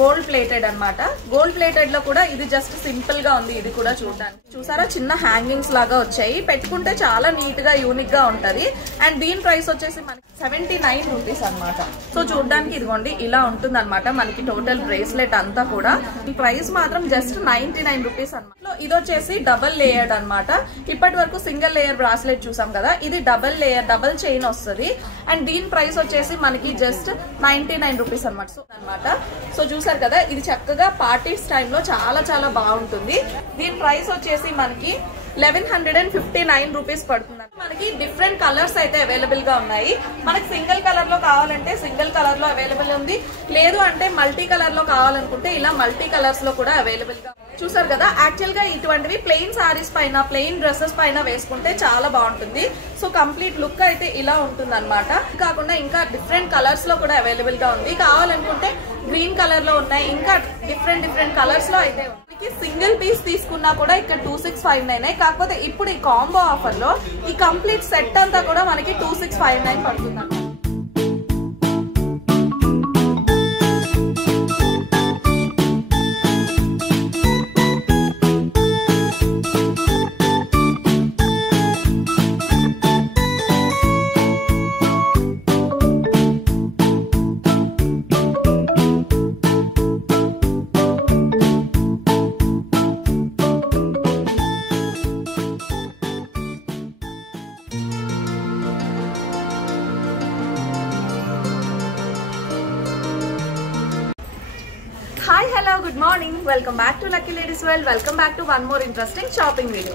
Gold plated అన్నమాట. Gold plated లో కూడా ఇది జస్ట్ సింపుల్ గా ఉంది. ఇది కూడా చూడడానికి చూసారా చిన్న హ్యాంగింగ్స్ లాగా వచ్చాయి. పెట్టుకుంటే చాలా నీట్ గా యూనిక్ గా ఉంటది. అండ్ దీని ప్రైస్ వచ్చేసి మనకి 79 రూపీస్ అనమాట. సో చూడడానికి ఇదిగోండి ఇలా ఉంటుంది అనమాట మనకి టోటల్ బ్రేస్లెట్ అంతా కూడా. ఈ ప్రైస్ మాత్రం జస్ట్ 99 రూపీస్ అనమాట. ఇది వచ్చేసి డబల్ లేయర్డ్ అనమాట. ఇప్పటి వరకు సింగిల్ లేయర్ బ్రాస్లెట్ చూసాం కదా, ఇది డబల్ లేయర్ డబల్ చైన్ వస్తుంది. అండ్ దీని ప్రైస్ వచ్చేసి మనకి జస్ట్ 99 రూపీస్ అనమాట. సో చూసారు కదా, ఇది చక్కగా పార్టీస్ టైంలో చాలా చాలా బాగుంటుంది. దీని ప్రైస్ వచ్చేసి మనకి 1159 రూపీస్ పడుతుంది. మనకి డిఫరెంట్ కలర్స్ అయితే అవైలబుల్ గా ఉన్నాయి. మనకి సింగిల్ కలర్ లో కావాలంటే సింగిల్ కలర్ లో అవైలబుల్ ఉంది. లేదు అంటే మల్టీ కలర్ లో కావాలనుకుంటే ఇలా మల్టీ కలర్స్ లో కూడా అవైలబుల్ గా చూసారు కదా. యాక్చువల్ గా ఇటువంటివి ప్లెయిన్ సారీస్ పైన ప్లెయిన్ డ్రెస్సెస్ పైన వేసుకుంటే చాలా బాగుంటుంది. సో కంప్లీట్ లుక్ అయితే ఇలా ఉంటుంది అనమాట. కాకుండా ఇంకా డిఫరెంట్ కలర్స్ లో కూడా అవైలబుల్ గా ఉంది. కావాలనుకుంటే గ్రీన్ కలర్ లో ఉన్నాయి, ఇంకా డిఫరెంట్ కలర్స్ లో అయితే ఉంది. సింగిల్ పీస్ తీసుకున్నా కూడా ఇక్కడ 2659. కాకపోతే ఇప్పుడు ఈ కాంబో ఆఫర్ లో ఈ కంప్లీట్ సెట్ అంతా కూడా మనకి 2659 పడుతుంది. Hi, hello, good morning. Welcome back to Lucky Ladies World. Welcome back to one more interesting shopping video.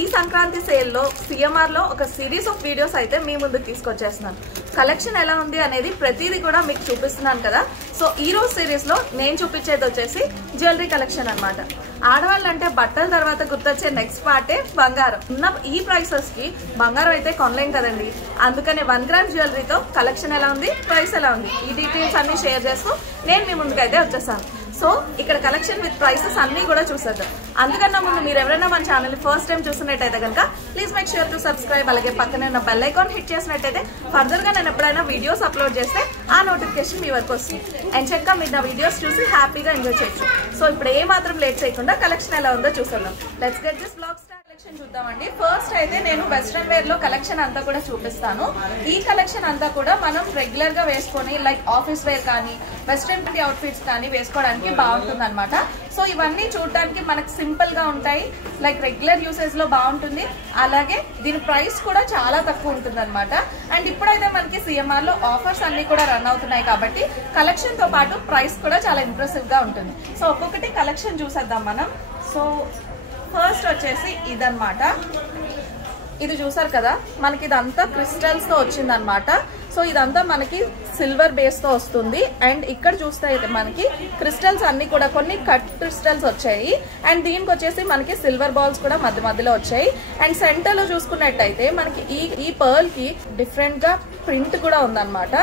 ఈ సంక్రాంతి సేల్ లో సిఎంఆర్ లో ఒక సిరీస్ ఆఫ్ వీడియోస్ అయితే మీ ముందుకు తీసుకొచ్చేస్తున్నాను. కలెక్షన్ ఎలా ఉంది అనేది ప్రతిదీ కూడా మీకు చూపిస్తున్నాను కదా. సో ఈ రోజు సిరీస్ లో నేను చూపించేది వచ్చేసి జ్యువెలరీ కలెక్షన్ అన్నమాట. ఆడవాళ్ళంటే బట్టల తర్వాత గుర్తొచ్చే నెక్స్ట్ పార్టే బంగారం. ఉన్న ఈ ప్రైసెస్ కి బంగారం అయితే కొనలేం కదండి. అందుకనే 1 గ్రామ్ జ్యువెలరీతో కలెక్షన్ ఎలా ఉంది, ప్రైస్ ఎలా ఉంది, ఈ డీటెయిల్స్ అన్ని షేర్ చేస్తూ నేను మీ ముందుకైతే వచ్చేసాను. సో ఇక్కడ కలెక్షన్ విత్ ప్రైసెస్ అన్ని కూడా చూసేద్దాం. అందుకన్నా ముందు మీరు ఎవరైనా మన ఛానల్ ఫస్ట్ టైం చూసినట్టయితే కనుక please make sure to subscribe. అలాగే పక్కనే ఉన్న బెల్ ఐకాన్ హిట్ చేసినట్టయితే ఫర్దర్ గా నేను ఎప్పుడైనా వీడియోస్ అప్లోడ్ చేస్తే ఆ నోటిఫికేషన్ మీ వరకు వస్తుంది. అండ్ చక్కగా మీరు నా వీడియోస్ చూసి హ్యాపీగా ఎంజాయ్ చేయొచ్చు. సో ఇప్పుడు ఏ మాత్రం లేట్ చేయకుండా కలెక్షన్ ఎలా ఉందో చూసేద్దాం. Let's get this blog start. Collection చూద్దామండి. ఫస్ట్ అయితే నేను వెస్ట్రన్ వేర్ లో కలెక్షన్ అంతా కూడా చూపిస్తాను. ఈ కలెక్షన్ అంతా కూడా మనం రెగ్యులర్ గా వేసుకొని లైక్ ఆఫీస్ వేర్ కానీ వెస్ట్రన్ అవుట్ఫిట్స్ కానీ వేసుకోవడానికి బాగుంటుంది అనమాట. సో ఇవన్నీ చూడడానికి మనకు సింపుల్ గా ఉంటాయి, లైక్ రెగ్యులర్ యూసేజ్ లో బాగుంటుంది. అలాగే దీని ప్రైస్ కూడా చాలా తక్కువ ఉంటుంది అనమాట. అండ్ ఇప్పుడైతే మనకి సిఎంఆర్ లో ఆఫర్స్ అన్ని కూడా రన్ అవుతున్నాయి కాబట్టి కలెక్షన్ తో పాటు ప్రైస్ కూడా చాలా ఇంప్రెసివ్ గా ఉంటుంది. సో ఒక్కొక్కటి కలెక్షన్ చూసేద్దాం మనం. సో ఫస్ట్ వచ్చేసి ఇదన్నమాట. ఇది చూసారు కదా, మనకి ఇదంతా క్రిస్టల్స్ తో వచ్చింది అనమాట. సో ఇదంతా మనకి సిల్వర్ బేస్ తో వస్తుంది. అండ్ ఇక్కడ చూస్తే అయితే మనకి క్రిస్టల్స్ అన్ని కూడా కొన్ని కట్ క్రిస్టల్స్ వచ్చాయి. అండ్ దీనికి వచ్చేసి మనకి సిల్వర్ బాల్స్ కూడా మధ్య మధ్యలో వచ్చాయి. అండ్ సెంటర్ లో చూసుకున్నట్టయితే మనకి ఈ పర్ల్ కి డిఫరెంట్ గా ప్రింట్ కూడా ఉందన్నమాట.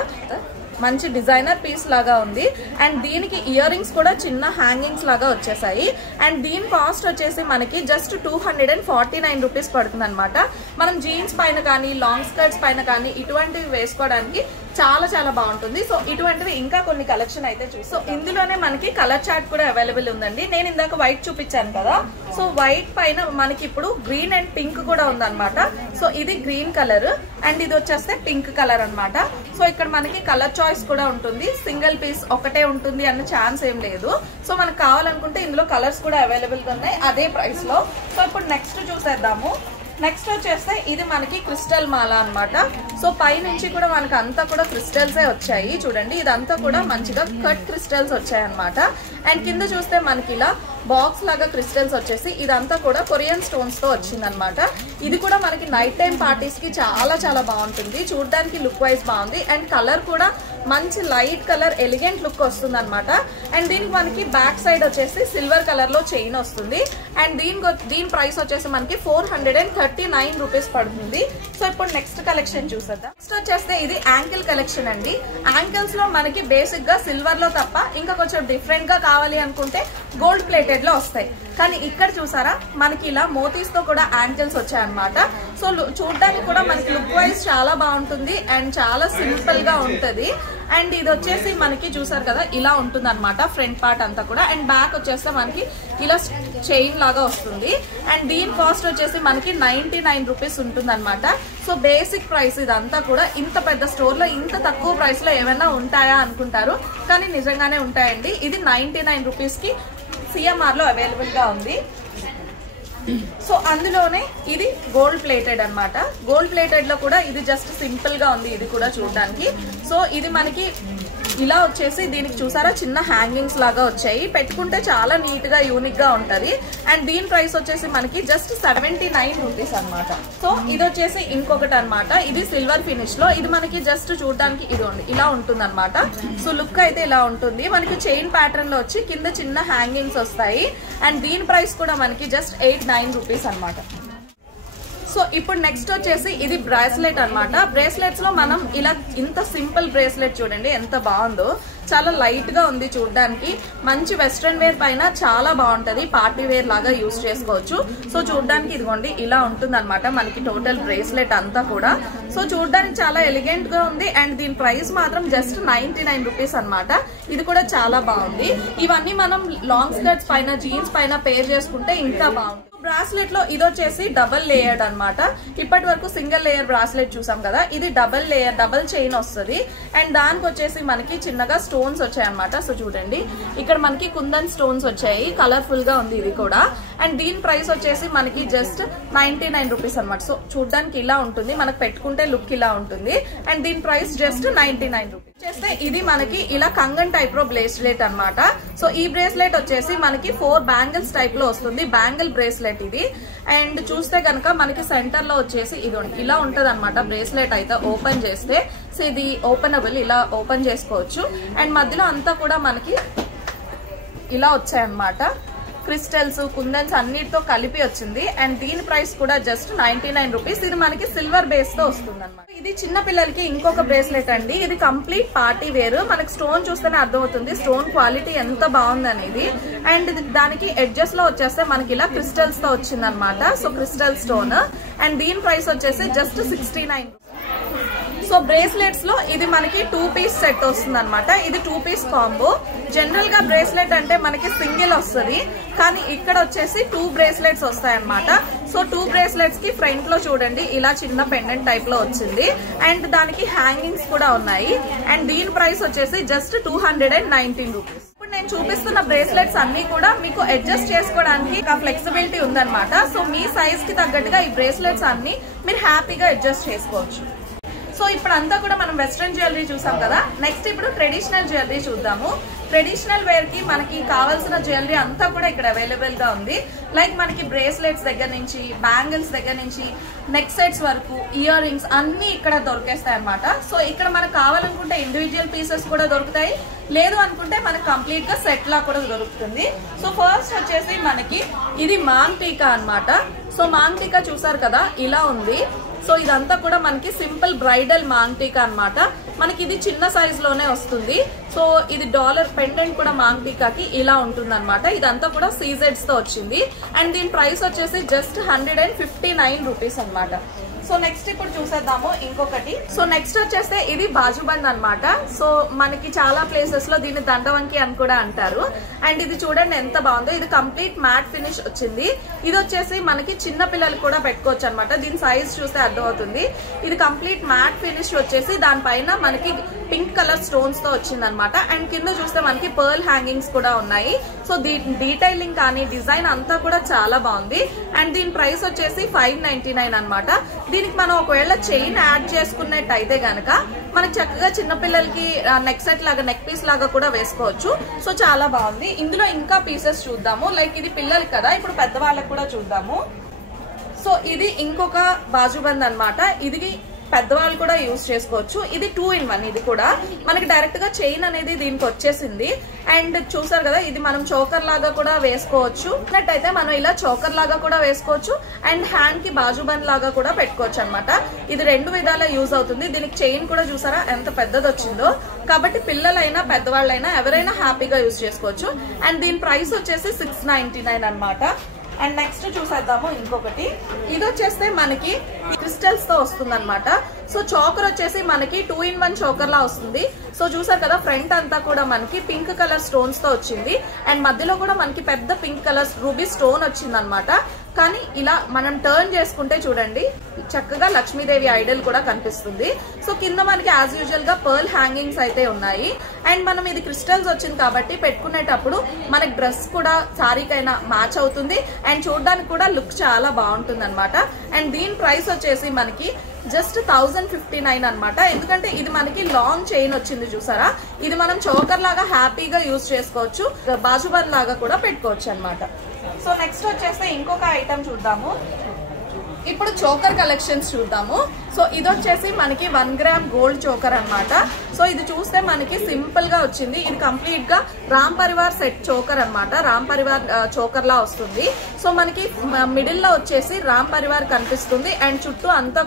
మంచి డిజైనర్ పీస్ లాగా ఉంది. అండ్ దీనికి ఇయర్ రింగ్స్ కూడా చిన్న హ్యాంగింగ్స్ లాగా వచ్చేసాయి. అండ్ దీని కాస్ట్ వచ్చేసి మనకి జస్ట్ 249 రూపీస్ పడుతుంది అనమాట. మనం జీన్స్ పైన కానీ లాంగ్ స్కర్ట్స్ పైన కానీ ఇటువంటివి వేసుకోవడానికి చాలా చాలా బాగుంటుంది. సో ఇటువంటివి ఇంకా కొన్ని కలెక్షన్ అయితే చూసి. సో ఇందులోనే మనకి కలర్ చార్ట్ కూడా అవైలబుల్ ఉందండి. నేను ఇందాక వైట్ చూపించాను కదా, సో వైట్ పైన మనకి ఇప్పుడు గ్రీన్ అండ్ పింక్ కూడా ఉందన్నమాట. సో ఇది గ్రీన్ కలర్ అండ్ ఇది వచ్చేస్తే పింక్ కలర్ అన్నమాట. సో ఇక్కడ మనకి కలర్ చాయిస్ కూడా ఉంటుంది. సింగిల్ పీస్ ఒకటే ఉంటుంది అన్న ఛాన్స్ ఏం లేదు. సో మనకు కావాలనుకుంటే ఇందులో కలర్స్ కూడా అవైలబుల్ గా ఉన్నాయి అదే ప్రైస్ లో. సో ఇప్పుడు నెక్స్ట్ చూసేద్దాము. నెక్స్ట్ వచ్చేస్తే ఇది మనకి క్రిస్టల్ మాల అన్నమాట. సో పై నుంచి కూడా మనకి అంతా కూడా క్రిస్టల్సే వచ్చాయి. చూడండి ఇదంతా కూడా మంచిగా కట్ క్రిస్టల్స్ వచ్చాయి అనమాట. అండ్ కింద చూస్తే మనకి ఇలా బాక్స్ లాగా క్రిస్టల్స్ వచ్చేసి ఇదంతా కూడా కొరియన్ స్టోన్స్ తో వచ్చింది అనమాట. ఇది కూడా మనకి నైట్ టైం పార్టీస్ కి చాలా చాలా బాగుంటుంది. చూడడానికి లుక్ వైజ్ బాగుంది. అండ్ కలర్ కూడా మంచి లైట్ కలర్ ఎలిగెంట్ లుక్ వస్తుంది అనమాట. అండ్ దీనికి మనకి బ్యాక్ సైడ్ వచ్చేసి సిల్వర్ కలర్ లో చైన్ వస్తుంది. అండ్ దీని ప్రైస్ వచ్చేసి మనకి 439 రూపీస్ పడుతుంది. సో ఇప్పుడు నెక్స్ట్ కలెక్షన్ చూసేద్దాం. నెక్స్ట్ వచ్చేస్తే ఇది యాంకిల్ కలెక్షన్ అండి. యాంకిల్స్ లో మనకి బేసిక్ గా సిల్వర్ లో తప్ప ఇంకా కొంచెం డిఫరెంట్ గా కావాలి అనుకుంటే గోల్డ్ ప్లేటెడ్ లో వస్తాయి. కానీ ఇక్కడ చూసారా మనకి ఇలా మోతీస్ తో కూడా యాంకిల్స్ వచ్చాయన్నమాట. సో చూడడానికి కూడా మనకి లుక్ వైజ్ చాలా బాగుంటుంది అండ్ చాలా సింపుల్ గా ఉంటది. అండ్ ఇది వచ్చేసి మనకి చూసారు కదా ఇలా ఉంటుంది అనమాట ఫ్రంట్ పార్ట్ అంతా కూడా. అండ్ బ్యాక్ వచ్చేస్తే మనకి ఇలా చైన్ లాగా వస్తుంది. అండ్ దీని కాస్ట్ వచ్చేసి మనకి 99 రూపీస్ ఉంటుంది అనమాట. సో బేసిక్ ప్రైస్ ఇదంతా కూడా. ఇంత పెద్ద స్టోర్ లో ఇంత తక్కువ ప్రైస్ లో ఏమైనా ఉంటాయా అనుకుంటారు, కానీ నిజంగానే ఉంటాయండి. ఇది 99 రూపీస్ కి సిఎంఆర్ లో అవైలబుల్ గా ఉంది. సో అందులోనే ఇది గోల్డ్ ప్లేటెడ్ అనమాట. గోల్డ్ ప్లేటెడ్ లో కూడా ఇది జస్ట్ సింపుల్ గా ఉంది ఇది కూడా చూడడానికి. సో ఇది మనకి ఇలా వచ్చేసి దీనికి చూసారా చిన్న హ్యాంగింగ్స్ లాగా వచ్చాయి, పెట్టుకుంటే చాలా నీట్ గా యూనిక్ గా ఉంటది. అండ్ దీని ప్రైస్ వచ్చేసి మనకి జస్ట్ 79 రూపీస్ అనమాట. సో ఇది వచ్చేసి ఇంకొకటి అనమాట. ఇది సిల్వర్ ఫినిష్ లో, ఇది మనకి జస్ట్ చూడడానికి ఇది ఇలా ఉంటుంది అనమాట. సో లుక్ అయితే ఇలా ఉంటుంది. మనకి చైన్ ప్యాటర్న్ లో వచ్చి కింద చిన్న హ్యాంగింగ్స్ వస్తాయి. అండ్ దీని ప్రైస్ కూడా మనకి జస్ట్ 89 రూపీస్ అనమాట. సో ఇప్పుడు నెక్స్ట్ వచ్చేసి ఇది బ్రాస్లెట్ అనమాట. బ్రేస్లెట్స్ లో మనం ఇలా ఇంత సింపుల్ బ్రేస్లెట్ చూడండి ఎంత బాగుందో, చాలా లైట్ గా ఉంది చూడడానికి. మంచి వెస్ట్రన్ వేర్ పైన చాలా బాగుంటది, పార్టీ వేర్ లాగా యూజ్ చేసుకోవచ్చు. సో చూడడానికి ఇదిగోండి ఇలా ఉంటుంది అనమాట మనకి టోటల్ బ్రేస్లెట్ అంతా కూడా. సో చూడడానికి చాలా ఎలిగెంట్ గా ఉంది. అండ్ దీని ప్రైస్ మాత్రం జస్ట్ 99 రూపీస్ అనమాట. ఇది కూడా చాలా బాగుంది. ఇవన్నీ మనం లాంగ్ స్కర్ట్స్ పైన జీన్స్ పైన పేర్ చేసుకుంటే ఇంకా బాగుంది. బ్రాస్లెట్ లో ఇది వచ్చేసి డబల్ లేయర్డ్ అనమాట. ఇప్పటి వరకు సింగిల్ లేయర్ బ్రాస్లెట్ చూసాం కదా, ఇది డబల్ లేయర్ డబల్ చైన్ వస్తుంది. అండ్ దానికి వచ్చేసి మనకి చిన్నగా స్టోన్స్ వచ్చాయి అనమాట. సో చూడండి ఇక్కడ మనకి కుందన్ స్టోన్స్ వచ్చాయి, కలర్ఫుల్ గా ఉంది ఇది కూడా. అండ్ దీని ప్రైస్ వచ్చేసి మనకి జస్ట్ 99 రూపీస్ అనమాట. సో చూడడానికి ఇలా ఉంటుంది, మనకు పెట్టుకుంటే లుక్ ఇలా ఉంటుంది. అండ్ దీని ప్రైస్ జస్ట్ 99 రూపీస్. చేస్తే ఇది మనకి ఇలా కంగన్ టైప్ లో బ్రేస్లెట్ అనమాట. సో ఈ బ్రేస్లెట్ వచ్చేసి మనకి 4 బ్యాంగిల్స్ టైప్ లో వస్తుంది, బ్యాంగిల్ బ్రేస్లెట్ ఇది. అండ్ చూస్తే కనుక మనకి సెంటర్ లో వచ్చేసి ఇది ఇలా ఉంటది అనమాట బ్రేస్లెట్ అయితే. ఓపెన్ చేస్తే సో ఇది ఓపెనబుల్, ఇలా ఓపెన్ చేసుకోవచ్చు. అండ్ మధ్యలో అంతా కూడా మనకి ఇలా వచ్చాయన్నమాట, క్రిస్టల్స్ కుందన్స్ అన్నిటితో కలిపి వచ్చింది. అండ్ దీని ప్రైస్ కూడా జస్ట్ 99 రూపీస్. ఇది మనకి సిల్వర్ బేస్ తో వస్తుంది అనమాట. ఇది చిన్న పిల్లలకి ఇంకొక బ్రేస్లెట్ అండి. ఇది కంప్లీట్ పార్టీ వేర్. మనకి స్టోన్ చూస్తేనే అర్థమవుతుంది స్టోన్ క్వాలిటీ ఎంత బాగుంది అనేది. అండ్ దానికి ఎడ్జెస్ లో వచ్చేస్తే మనకి ఇలా క్రిస్టల్స్ తో వచ్చింది అనమాట. So crystal stone. అండ్ దీని ప్రైస్ వచ్చేసి జస్ట్ 69. సో బ్రేస్లెట్స్ లో ఇది మనకి 2 పీస్ సెట్ వస్తుంది అనమాట. ఇది 2 పీస్ కాంబో. జనరల్ గా బ్రేస్లెట్ అంటే మనకి సింగిల్ వస్తుంది, కానీ ఇక్కడ వచ్చేసి 2 బ్రేస్లెట్స్ వస్తాయి అనమాట. సో 2 బ్రేస్లెట్స్ కి ఫ్రంట్ లో చూడండి ఇలా చిన్న పెండెంట్ టైప్ లో వచ్చింది. అండ్ దానికి హ్యాంగింగ్స్ కూడా ఉన్నాయి. అండ్ దీని ప్రైస్ వచ్చేసి జస్ట్ 219 రూపీస్. ఇప్పుడు నేను చూపిస్తున్న బ్రేస్లెట్స్ అన్ని కూడా మీకు అడ్జస్ట్ చేసుకోవడానికి ఫ్లెక్సిబిలిటీ ఉందన్నమాట. సో మీ సైజ్ కి తగ్గట్టుగా ఈ బ్రేస్లెట్స్ అన్ని మీరు హ్యాపీగా అడ్జస్ట్ చేసుకోవచ్చు. సో ఇప్పుడు అంతా కూడా మనం వెస్ట్రన్ జ్యువెలరీ చూసాం కదా, నెక్స్ట్ ఇప్పుడు ట్రెడిషనల్ జ్యువెలరీ చూద్దాము. ట్రెడిషనల్ వేర్ కి మనకి కావాల్సిన జ్యువెలరీ అంతా కూడా ఇక్కడ అవైలబుల్ గా ఉంది. లైక్ మనకి బ్రేస్లెట్స్ దగ్గర నుంచి, బ్యాంగిల్స్ దగ్గర నుంచి, నెక్ సెట్స్ వరకు, ఇయర్ రింగ్స్ అన్ని ఇక్కడ దొరికేస్తాయి అనమాట. సో ఇక్కడ మనకు కావాలనుకుంటే ఇండివిజువల్ పీసెస్ కూడా దొరుకుతాయి, లేదు అనుకుంటే మనకు కంప్లీట్ గా సెట్ లా కూడా దొరుకుతుంది. సో ఫస్ట్ వచ్చేసి మనకి ఇది మాంగ్ టీకా అనమాట. సో మాంగ్ టీకా చూసారు కదా ఇలా ఉంది. సో ఇదంతా కూడా మనకి సింపుల్ బ్రైడల్ మాంగ్ టీకా అనమాట. మనకి ఇది చిన్న సైజ్ లోనే వస్తుంది. సో ఇది డాలర్ పెండెంట్ కూడా మాంగ్ టీకాకి ఇలా ఉంటుంది అనమాట. ఇదంతా కూడా సీజెడ్స్ తో వచ్చింది. అండ్ దీని ప్రైస్ వచ్చేసి జస్ట్ 159 రూపీస్ అనమాట. సో నెక్స్ట్ ఇప్పుడు చూసేద్దాము ఇంకొకటి. సో నెక్స్ట్ వచ్చేస్తే ఇది బాజుబంద్ అనమాట. సో మనకి చాలా ప్లేసెస్ లో దీన్ని దండవంకి అని కూడా అంటారు. అండ్ ఇది చూడండి ఎంత బాగుందో. ఇది కంప్లీట్ మ్యాట్ ఫినిష్ వచ్చింది. ఇది వచ్చేసి మనకి చిన్న పిల్లలు కూడా పెట్టుకోవచ్చు అనమాట. దీని సైజ్ చూస్తే అర్థమవుతుంది. ఇది కంప్లీట్ మ్యాట్ ఫినిష్ వచ్చేసి దానిపైన మనకి పింక్ కలర్ స్టోన్స్ తో వచ్చింది అనమాట. అండ్ కింద చూస్తే మనకి పర్ల్ హ్యాంగింగ్స్ కూడా ఉన్నాయి. సో డీటైలింగ్ కానీ డిజైన్ అంతా కూడా చాలా బాగుంది. అండ్ దీని ప్రైస్ వచ్చేసి 599 అనమాట. దీనికి మనం ఒకవేళ చైన్ యాడ్ చేసుకున్నట్టయితే గనక మనకి చక్కగా చిన్నపిల్లలకి నెక్ సెట్ లాగా, నెక్ పీస్ లాగా కూడా వేసుకోవచ్చు. సో చాలా బాగుంది. ఇందులో ఇంకా పీసెస్ చూద్దాము. లైక్ ఇది పిల్లలకి కదా, ఇప్పుడు పెద్దవాళ్ళకి కూడా చూద్దాము. సో ఇది ఇంకొక బాజుబంద్ అనమాట. ఇది పెద్దవాళ్ళు కూడా యూజ్ చేసుకోవచ్చు. ఇది 2 in 1. ఇది కూడా మనకి డైరెక్ట్ గా చైన్ అనేది దీనికి వచ్చేసింది. అండ్ చూసారు కదా, ఇది మనం చోకర్ లాగా కూడా వేసుకోవచ్చు. అయితే మనం ఇలా చోకర్ లాగా కూడా వేసుకోవచ్చు. అండ్ హ్యాండ్ కి బాజుబంద్ లాగా కూడా పెట్టుకోవచ్చు అనమాట. ఇది 2 విధాలా యూజ్ అవుతుంది. దీనికి చైన్ కూడా చూసారా ఎంత పెద్దది వచ్చిందో. కాబట్టి పిల్లలైనా పెద్దవాళ్ళైనా ఎవరైనా హ్యాపీగా యూజ్ చేసుకోవచ్చు. అండ్ దీని ప్రైస్ వచ్చేసి 699 అనమాట. అండ్ నెక్స్ట్ చూసేద్దాము ఇంకొకటి. ఇది వచ్చేస్తే మనకి క్రిస్టల్స్ తో వస్తుంది అనమాట. సో చోకర్ వచ్చేసి మనకి 2-in-1 చోకర్ లా వస్తుంది. సో చూసారు కదా, ఫ్రంట్ అంతా కూడా మనకి పింక్ కలర్ స్టోన్స్ తో వచ్చింది. అండ్ మధ్యలో కూడా మనకి పెద్ద పింక్ కలర్ రూబీ స్టోన్ వచ్చింది అనమాట. కానీ ఇలా మనం టర్న్ చేసుకుంటే చూడండి, చక్కగా లక్ష్మీదేవి ఐడల్ కూడా కనిపిస్తుంది. సో కింద మనకి యాజ్ యూజువల్ గా పర్ల్ హ్యాంగింగ్స్ అయితే ఉన్నాయి. అండ్ మనం ఇది క్రిస్టల్స్ వచ్చింది కాబట్టి పెట్టుకునేటప్పుడు మనకి డ్రెస్ కూడా సారీకైనా మ్యాచ్ అవుతుంది. అండ్ చూడడానికి కూడా లుక్ చాలా బాగుంటుంది అనమాట. అండ్ దీని ప్రైస్ వచ్చేసి మనకి జస్ట్ 1059 అనమాట. ఎందుకంటే ఇది మనకి లాంగ్ చైన్ వచ్చింది చూసారా, ఇది మనం చోకర్ లాగా హ్యాపీగా యూజ్ చేసుకోవచ్చు, బాజుబర్ లాగా కూడా పెట్టుకోవచ్చు అనమాట. సో నెక్స్ట్ వచ్చేస్తే ఇంకొక ఐటమ్ చూద్దాము. ఇప్పుడు చోకర్ కలెక్షన్స్ చూద్దాము. సో ఇది వచ్చేసి మనకి 1 గ్రామ్ గోల్డ్ చోకర్ అనమాట. సో ఇది చూస్తే మనకి సింపుల్ గా వచ్చింది. ఇది కంప్లీట్ గా రామ్ పరివార్ సెట్ చోకర్ అనమాట. రామ్ పరివార్ చోకర్ లా వస్తుంది. సో మనకి మిడిల్ లో వచ్చేసి రామ్ పరివార్ కనిపిస్తుంది. అండ్ చుట్టూ అంతా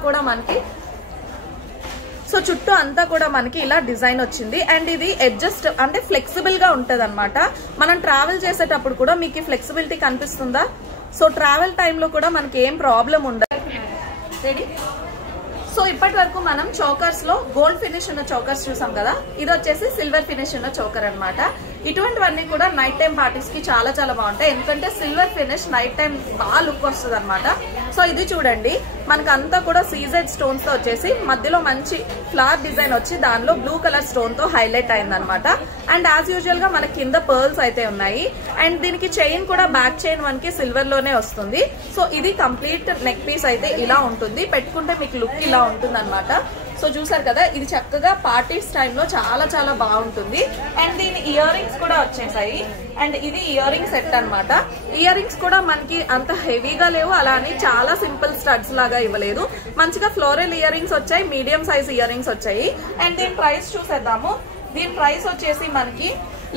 కూడా మనకి ఇలా డిజైన్ వచ్చింది. అండ్ ఇది అడ్జస్ట్ అంటే ఫ్లెక్సిబుల్ గా ఉంటది అనమాట. మనం ట్రావెల్ చేసేటప్పుడు కూడా మీకు ఫ్లెక్సిబిలిటీ కనిపిస్తుందా? సో ట్రావెల్ టైంలో కూడా మనకి ఏం ప్రాబ్లం ఉండదు. రెడీ? సో ఇప్పటి వరకు మనం చోకర్స్ లో గోల్డ్ ఫినిష్ ఉన్న చోకర్స్ చూసాం కదా, ఇది వచ్చేసి సిల్వర్ ఫినిష్ ఉన్న చోకర్ అనమాట. ఇటువంటివన్నీ కూడా నైట్ టైం పార్టీస్ కి చాలా చాలా బాగుంటాయి. ఎందుకంటే సిల్వర్ ఫినిష్ నైట్ టైం బాగా లుక్ వస్తుంది అనమాట. సో ఇది చూడండి, మనకు అంతా కూడా సీజెడ్ స్టోన్స్ తో వచ్చేసి మధ్యలో మంచి ఫ్లవర్ డిజైన్ వచ్చి దానిలో బ్లూ కలర్ స్టోన్ తో హైలైట్ అయింది అనమాట. అండ్ యాజ్ యూజువల్ గా మనకి కింద పర్ల్స్ అయితే ఉన్నాయి. అండ్ దీనికి చైన్ కూడా బ్యాక్ చైన్ మనకి సిల్వర్ లోనే వస్తుంది. సో ఇది కంప్లీట్ నెక్ పీస్ అయితే ఇలా ఉంటుంది. పెట్టుకుంటే మీకు లుక్ ఇలా ఉంటుంది అనమాట. సో చూసారు కదా, ఇది చక్కగా పార్టీస్ టైంలో చాలా చాలా బాగుంటుంది. అండ్ దీని ఇయర్ రింగ్స్ కూడా వచ్చేసాయి. అండ్ ఇది ఇయర్ రింగ్ సెట్ అనమాట. ఇయర్ రింగ్స్ కూడా మనకి అంత హెవీగా లేవు, అలా అని చాలా సింపుల్ స్టడ్స్ లాగా ఇవ్వలేదు. మంచిగా ఫ్లోరల్ ఇయర్ రింగ్స్ వచ్చాయి, మీడియం సైజ్ ఇయర్ రింగ్స్ వచ్చాయి. అండ్ దీని ప్రైస్ చూసేద్దాము. దీని ప్రైస్ వచ్చేసి మనకి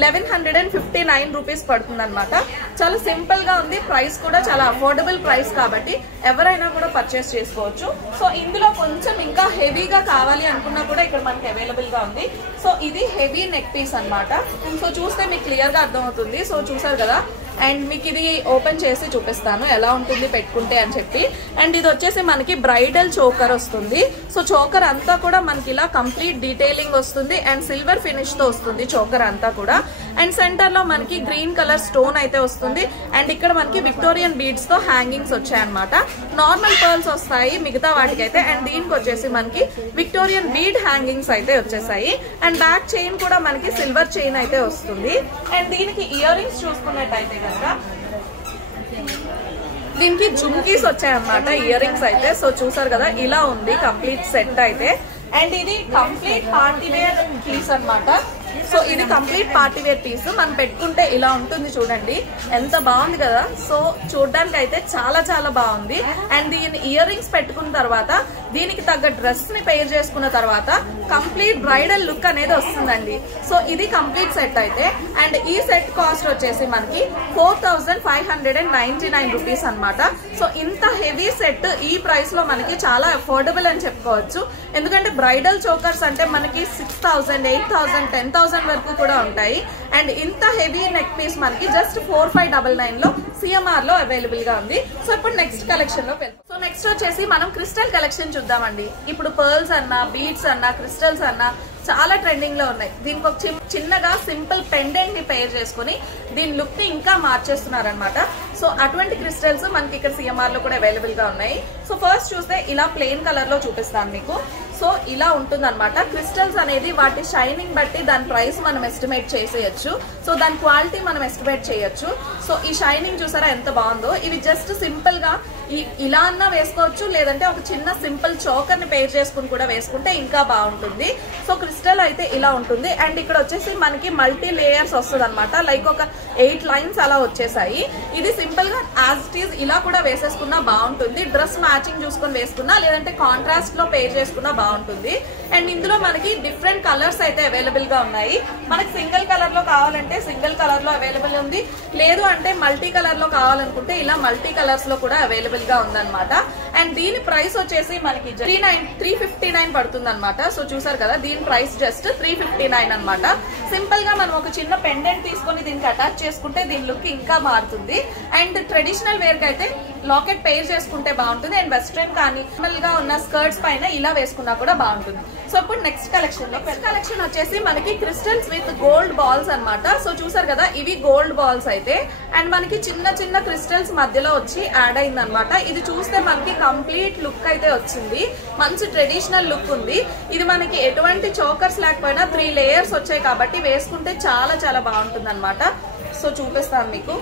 1159 రూపీస్ పడుతుంది అనమాట. చాలా సింపుల్ గా ఉంది. ప్రైస్ కూడా చాలా అఫోర్డబుల్ ప్రైస్ కాబట్టి ఎవరైనా కూడా పర్చేస్ చేసుకోవచ్చు. సో ఇందులో కొంచెం ఇంకా హెవీగా కావాలి అనుకున్నా కూడా ఇక్కడ మనకి అవైలబుల్ గా ఉంది. సో ఇది హెవీ నెక్ పీస్ అనమాట. సో చూస్తే మీకు క్లియర్ గా అర్థమవుతుంది. సో చూసారు కదా, అండ్ మీకు ఇది ఓపెన్ చేసి చూపిస్తాను ఎలా ఉంటుంది పెట్టుకుంటే అని చెప్పి. అండ్ ఇది వచ్చేసి మనకి బ్రైడల్ చోకర్ వస్తుంది. సో చోకర్ అంతా కూడా మనకి ఇలా కంప్లీట్ డీటెయిలింగ్ వస్తుంది. అండ్ సిల్వర్ ఫినిష్ తో వస్తుంది చోకర్ అంతా కూడా. అండ్ సెంటర్ లో మనకి గ్రీన్ కలర్ స్టోన్ అయితే వస్తుంది. అండ్ ఇక్కడ మనకి విక్టోరియన్ బీడ్స్ తో హ్యాంగింగ్స్ వచ్చాయన్నమాట. నార్మల్ పర్ల్స్ వస్తాయి మిగతా వాటికైతే. అండ్ దీనికి వచ్చేసి మనకి విక్టోరియన్ బీడ్ హ్యాంగింగ్స్ అయితే వచ్చేసాయి. అండ్ బ్యాక్ చైన్ కూడా మనకి సిల్వర్ చైన్ అయితే వస్తుంది. అండ్ దీనికి ఇయర్ రింగ్స్ చూసుకున్నట్టయితే కనుక దీనికి జుమ్కీస్ వచ్చాయన్నమాట ఇయర్ రింగ్స్ అయితే. సో చూసారు కదా, ఇలా ఉంది కంప్లీట్ సెట్ అయితే. అండ్ ఇది కంప్లీట్ పార్టీ వేర్ పీస్ అనమాట. సో ఇది కంప్లీట్ పార్టీ వేర్ పీస్. మనం పెట్టుకుంటే ఇలా ఉంటుంది చూడండి, ఎంత బాగుంది కదా. సో చూడడానికి అయితే చాలా చాలా బాగుంది. అండ్ దీని ఇయర్ రింగ్స్ పెట్టుకున్న తర్వాత దీనికి తగ్గ డ్రెస్ ని పేర్ చేసుకున్న తర్వాత కంప్లీట్ బ్రైడల్ లుక్ అనేది వస్తుందండి. సో ఇది కంప్లీట్ సెట్ అయితే. అండ్ ఈ సెట్ కాస్ట్ వచ్చేసి మనకి 4599 రూపీస్ అనమాట. సో ఇంత హెవీ సెట్ ఈ ప్రైస్ లో మనకి చాలా అఫోర్డబుల్ అని చెప్పుకోవచ్చు. ఎందుకంటే బ్రైడల్ చోకర్స్ అంటే మనకి 6000, 8000, 10,000 వరకు కూడా ఉంటాయి. అండ్ ఇంత హెవీ నెక్ పీస్ మనకి జస్ట్ 4599 లో సిఎంఆర్ లో అవైలబుల్ గా ఉంది. సో ఇప్పుడు నెక్స్ట్ కలెక్షన్ లో వెళ్తాం. సో నెక్స్ట్ వచ్చేసి మనం క్రిస్టల్ కలెక్షన్ చూద్దామండి. ఇప్పుడు పర్ల్స్ అన్నా, బీడ్స్ అన్నా, క్రిస్టల్స్ అన్నా చాలా ట్రెండింగ్ లో ఉన్నాయి. దీనికి ఒక చిన్నగా సింపుల్ పెండెంట్ ని పేర్ చేసుకుని దీని లుక్ ని ఇంకా మార్చేస్తున్నారు అనమాట. సో అటువంటి క్రిస్టల్స్ మనకి ఇక్కడ సిఎంఆర్ లో కూడా అవైలబుల్ గా ఉన్నాయి. సో ఫస్ట్ చూస్తే ఇలా ప్లెయిన్ కలర్ లో చూపిస్తాను మీకు. సో ఇలా ఉంటుంది అనమాట. క్రిస్టల్స్ అనేది వాటి షైనింగ్ బట్టి దాని ప్రైస్ మనం ఎస్టిమేట్ చేసేయచ్చు. సో దాని క్వాలిటీ మనం ఎస్టిమేట్ చేయొచ్చు. సో ఈ షైనింగ్ చూసారా ఎంత బాగుందో. ఇవి జస్ట్ సింపుల్ గా ఇలా అన్నా వేసుకోవచ్చు, లేదంటే ఒక చిన్న సింపుల్ చోకర్ ని పేర్ చేసుకుని కూడా వేసుకుంటే ఇంకా బాగుంటుంది. సో క్రిస్టల్ అయితే ఇలా ఉంటుంది. అండ్ ఇక్కడ వచ్చేసి మనకి మల్టీ లేయర్స్ వస్తుంది అనమాట. లైక్ ఒక 8 లైన్స్ అలా వచ్చేసాయి. ఇది సింపుల్ గా యాజ్ ఇట్ ఈజ్ ఇలా కూడా వేసేసుకున్నా బాగుంటుంది. డ్రెస్ మ్యాచింగ్ చూసుకుని వేసుకున్నా, లేదంటే కాంట్రాస్ట్ లో పేర్ చేసుకున్నా బాగుంటుంది. అండ్ ఇందులో మనకి డిఫరెంట్ కలర్స్ అయితే అవైలబుల్ గా ఉన్నాయి. మనకి సింగిల్ కలర్ లో కావాలంటే సింగిల్ కలర్ లో అవైలబుల్ ఉంది, లేదు అంటే మల్టీ కలర్ లో కావాలనుకుంటే ఇలా మల్టీ కలర్స్ లో కూడా అవైలబుల్ గా ఉందన్నమాట. అండ్ దీని ప్రైస్ వచ్చేసి మనకి 359 పడుతుంది అనమాట. సో చూసారు కదా, దీని ప్రైస్ జస్ట్ 359 అనమాట. సింపుల్ గా మనం ఒక చిన్న పెండెంట్ తీసుకొని దీనికి అటాచ్ చేసుకుంటే దీని లుక్ ఇంకా మారుతుంది. అండ్ ట్రెడిషనల్ వేర్ కి అయితే లాకెట్ పేర్ చేసుకుంటే బాగుంటుంది. అండ్ వెస్ట్రన్ కానీ నార్మల్ గా ఉన్న స్కర్ట్స్ పైన ఇలా వేసుకున్నా కూడా బాగుంటుంది. సో ఇప్పుడు నెక్స్ట్ కలెక్షన్ వచ్చేసి మనకి క్రిస్టల్స్ విత్ గోల్డ్ బాల్స్ అన్నమాట. సో చూసారు కదా, ఇవి గోల్డ్ బాల్స్ అయితే అండ్ మనకి చిన్న చిన్న క్రిస్టల్స్ మధ్యలో వచ్చి యాడ్ అయింది అనమాట. ఇది చూస్తే మనకి కంప్లీట్ లుక్ అయితే వచ్చింది. మంచి ట్రెడిషనల్ లుక్ ఉంది. ఇది మనకి ఎటువంటి చోకర్స్ లేకపోయినా 3 లేయర్స్ వచ్చాయి కాబట్టి వేసుకుంటే చాలా చాలా బాగుంటుంది అనమాట. సో చూపిస్తాను మీకు.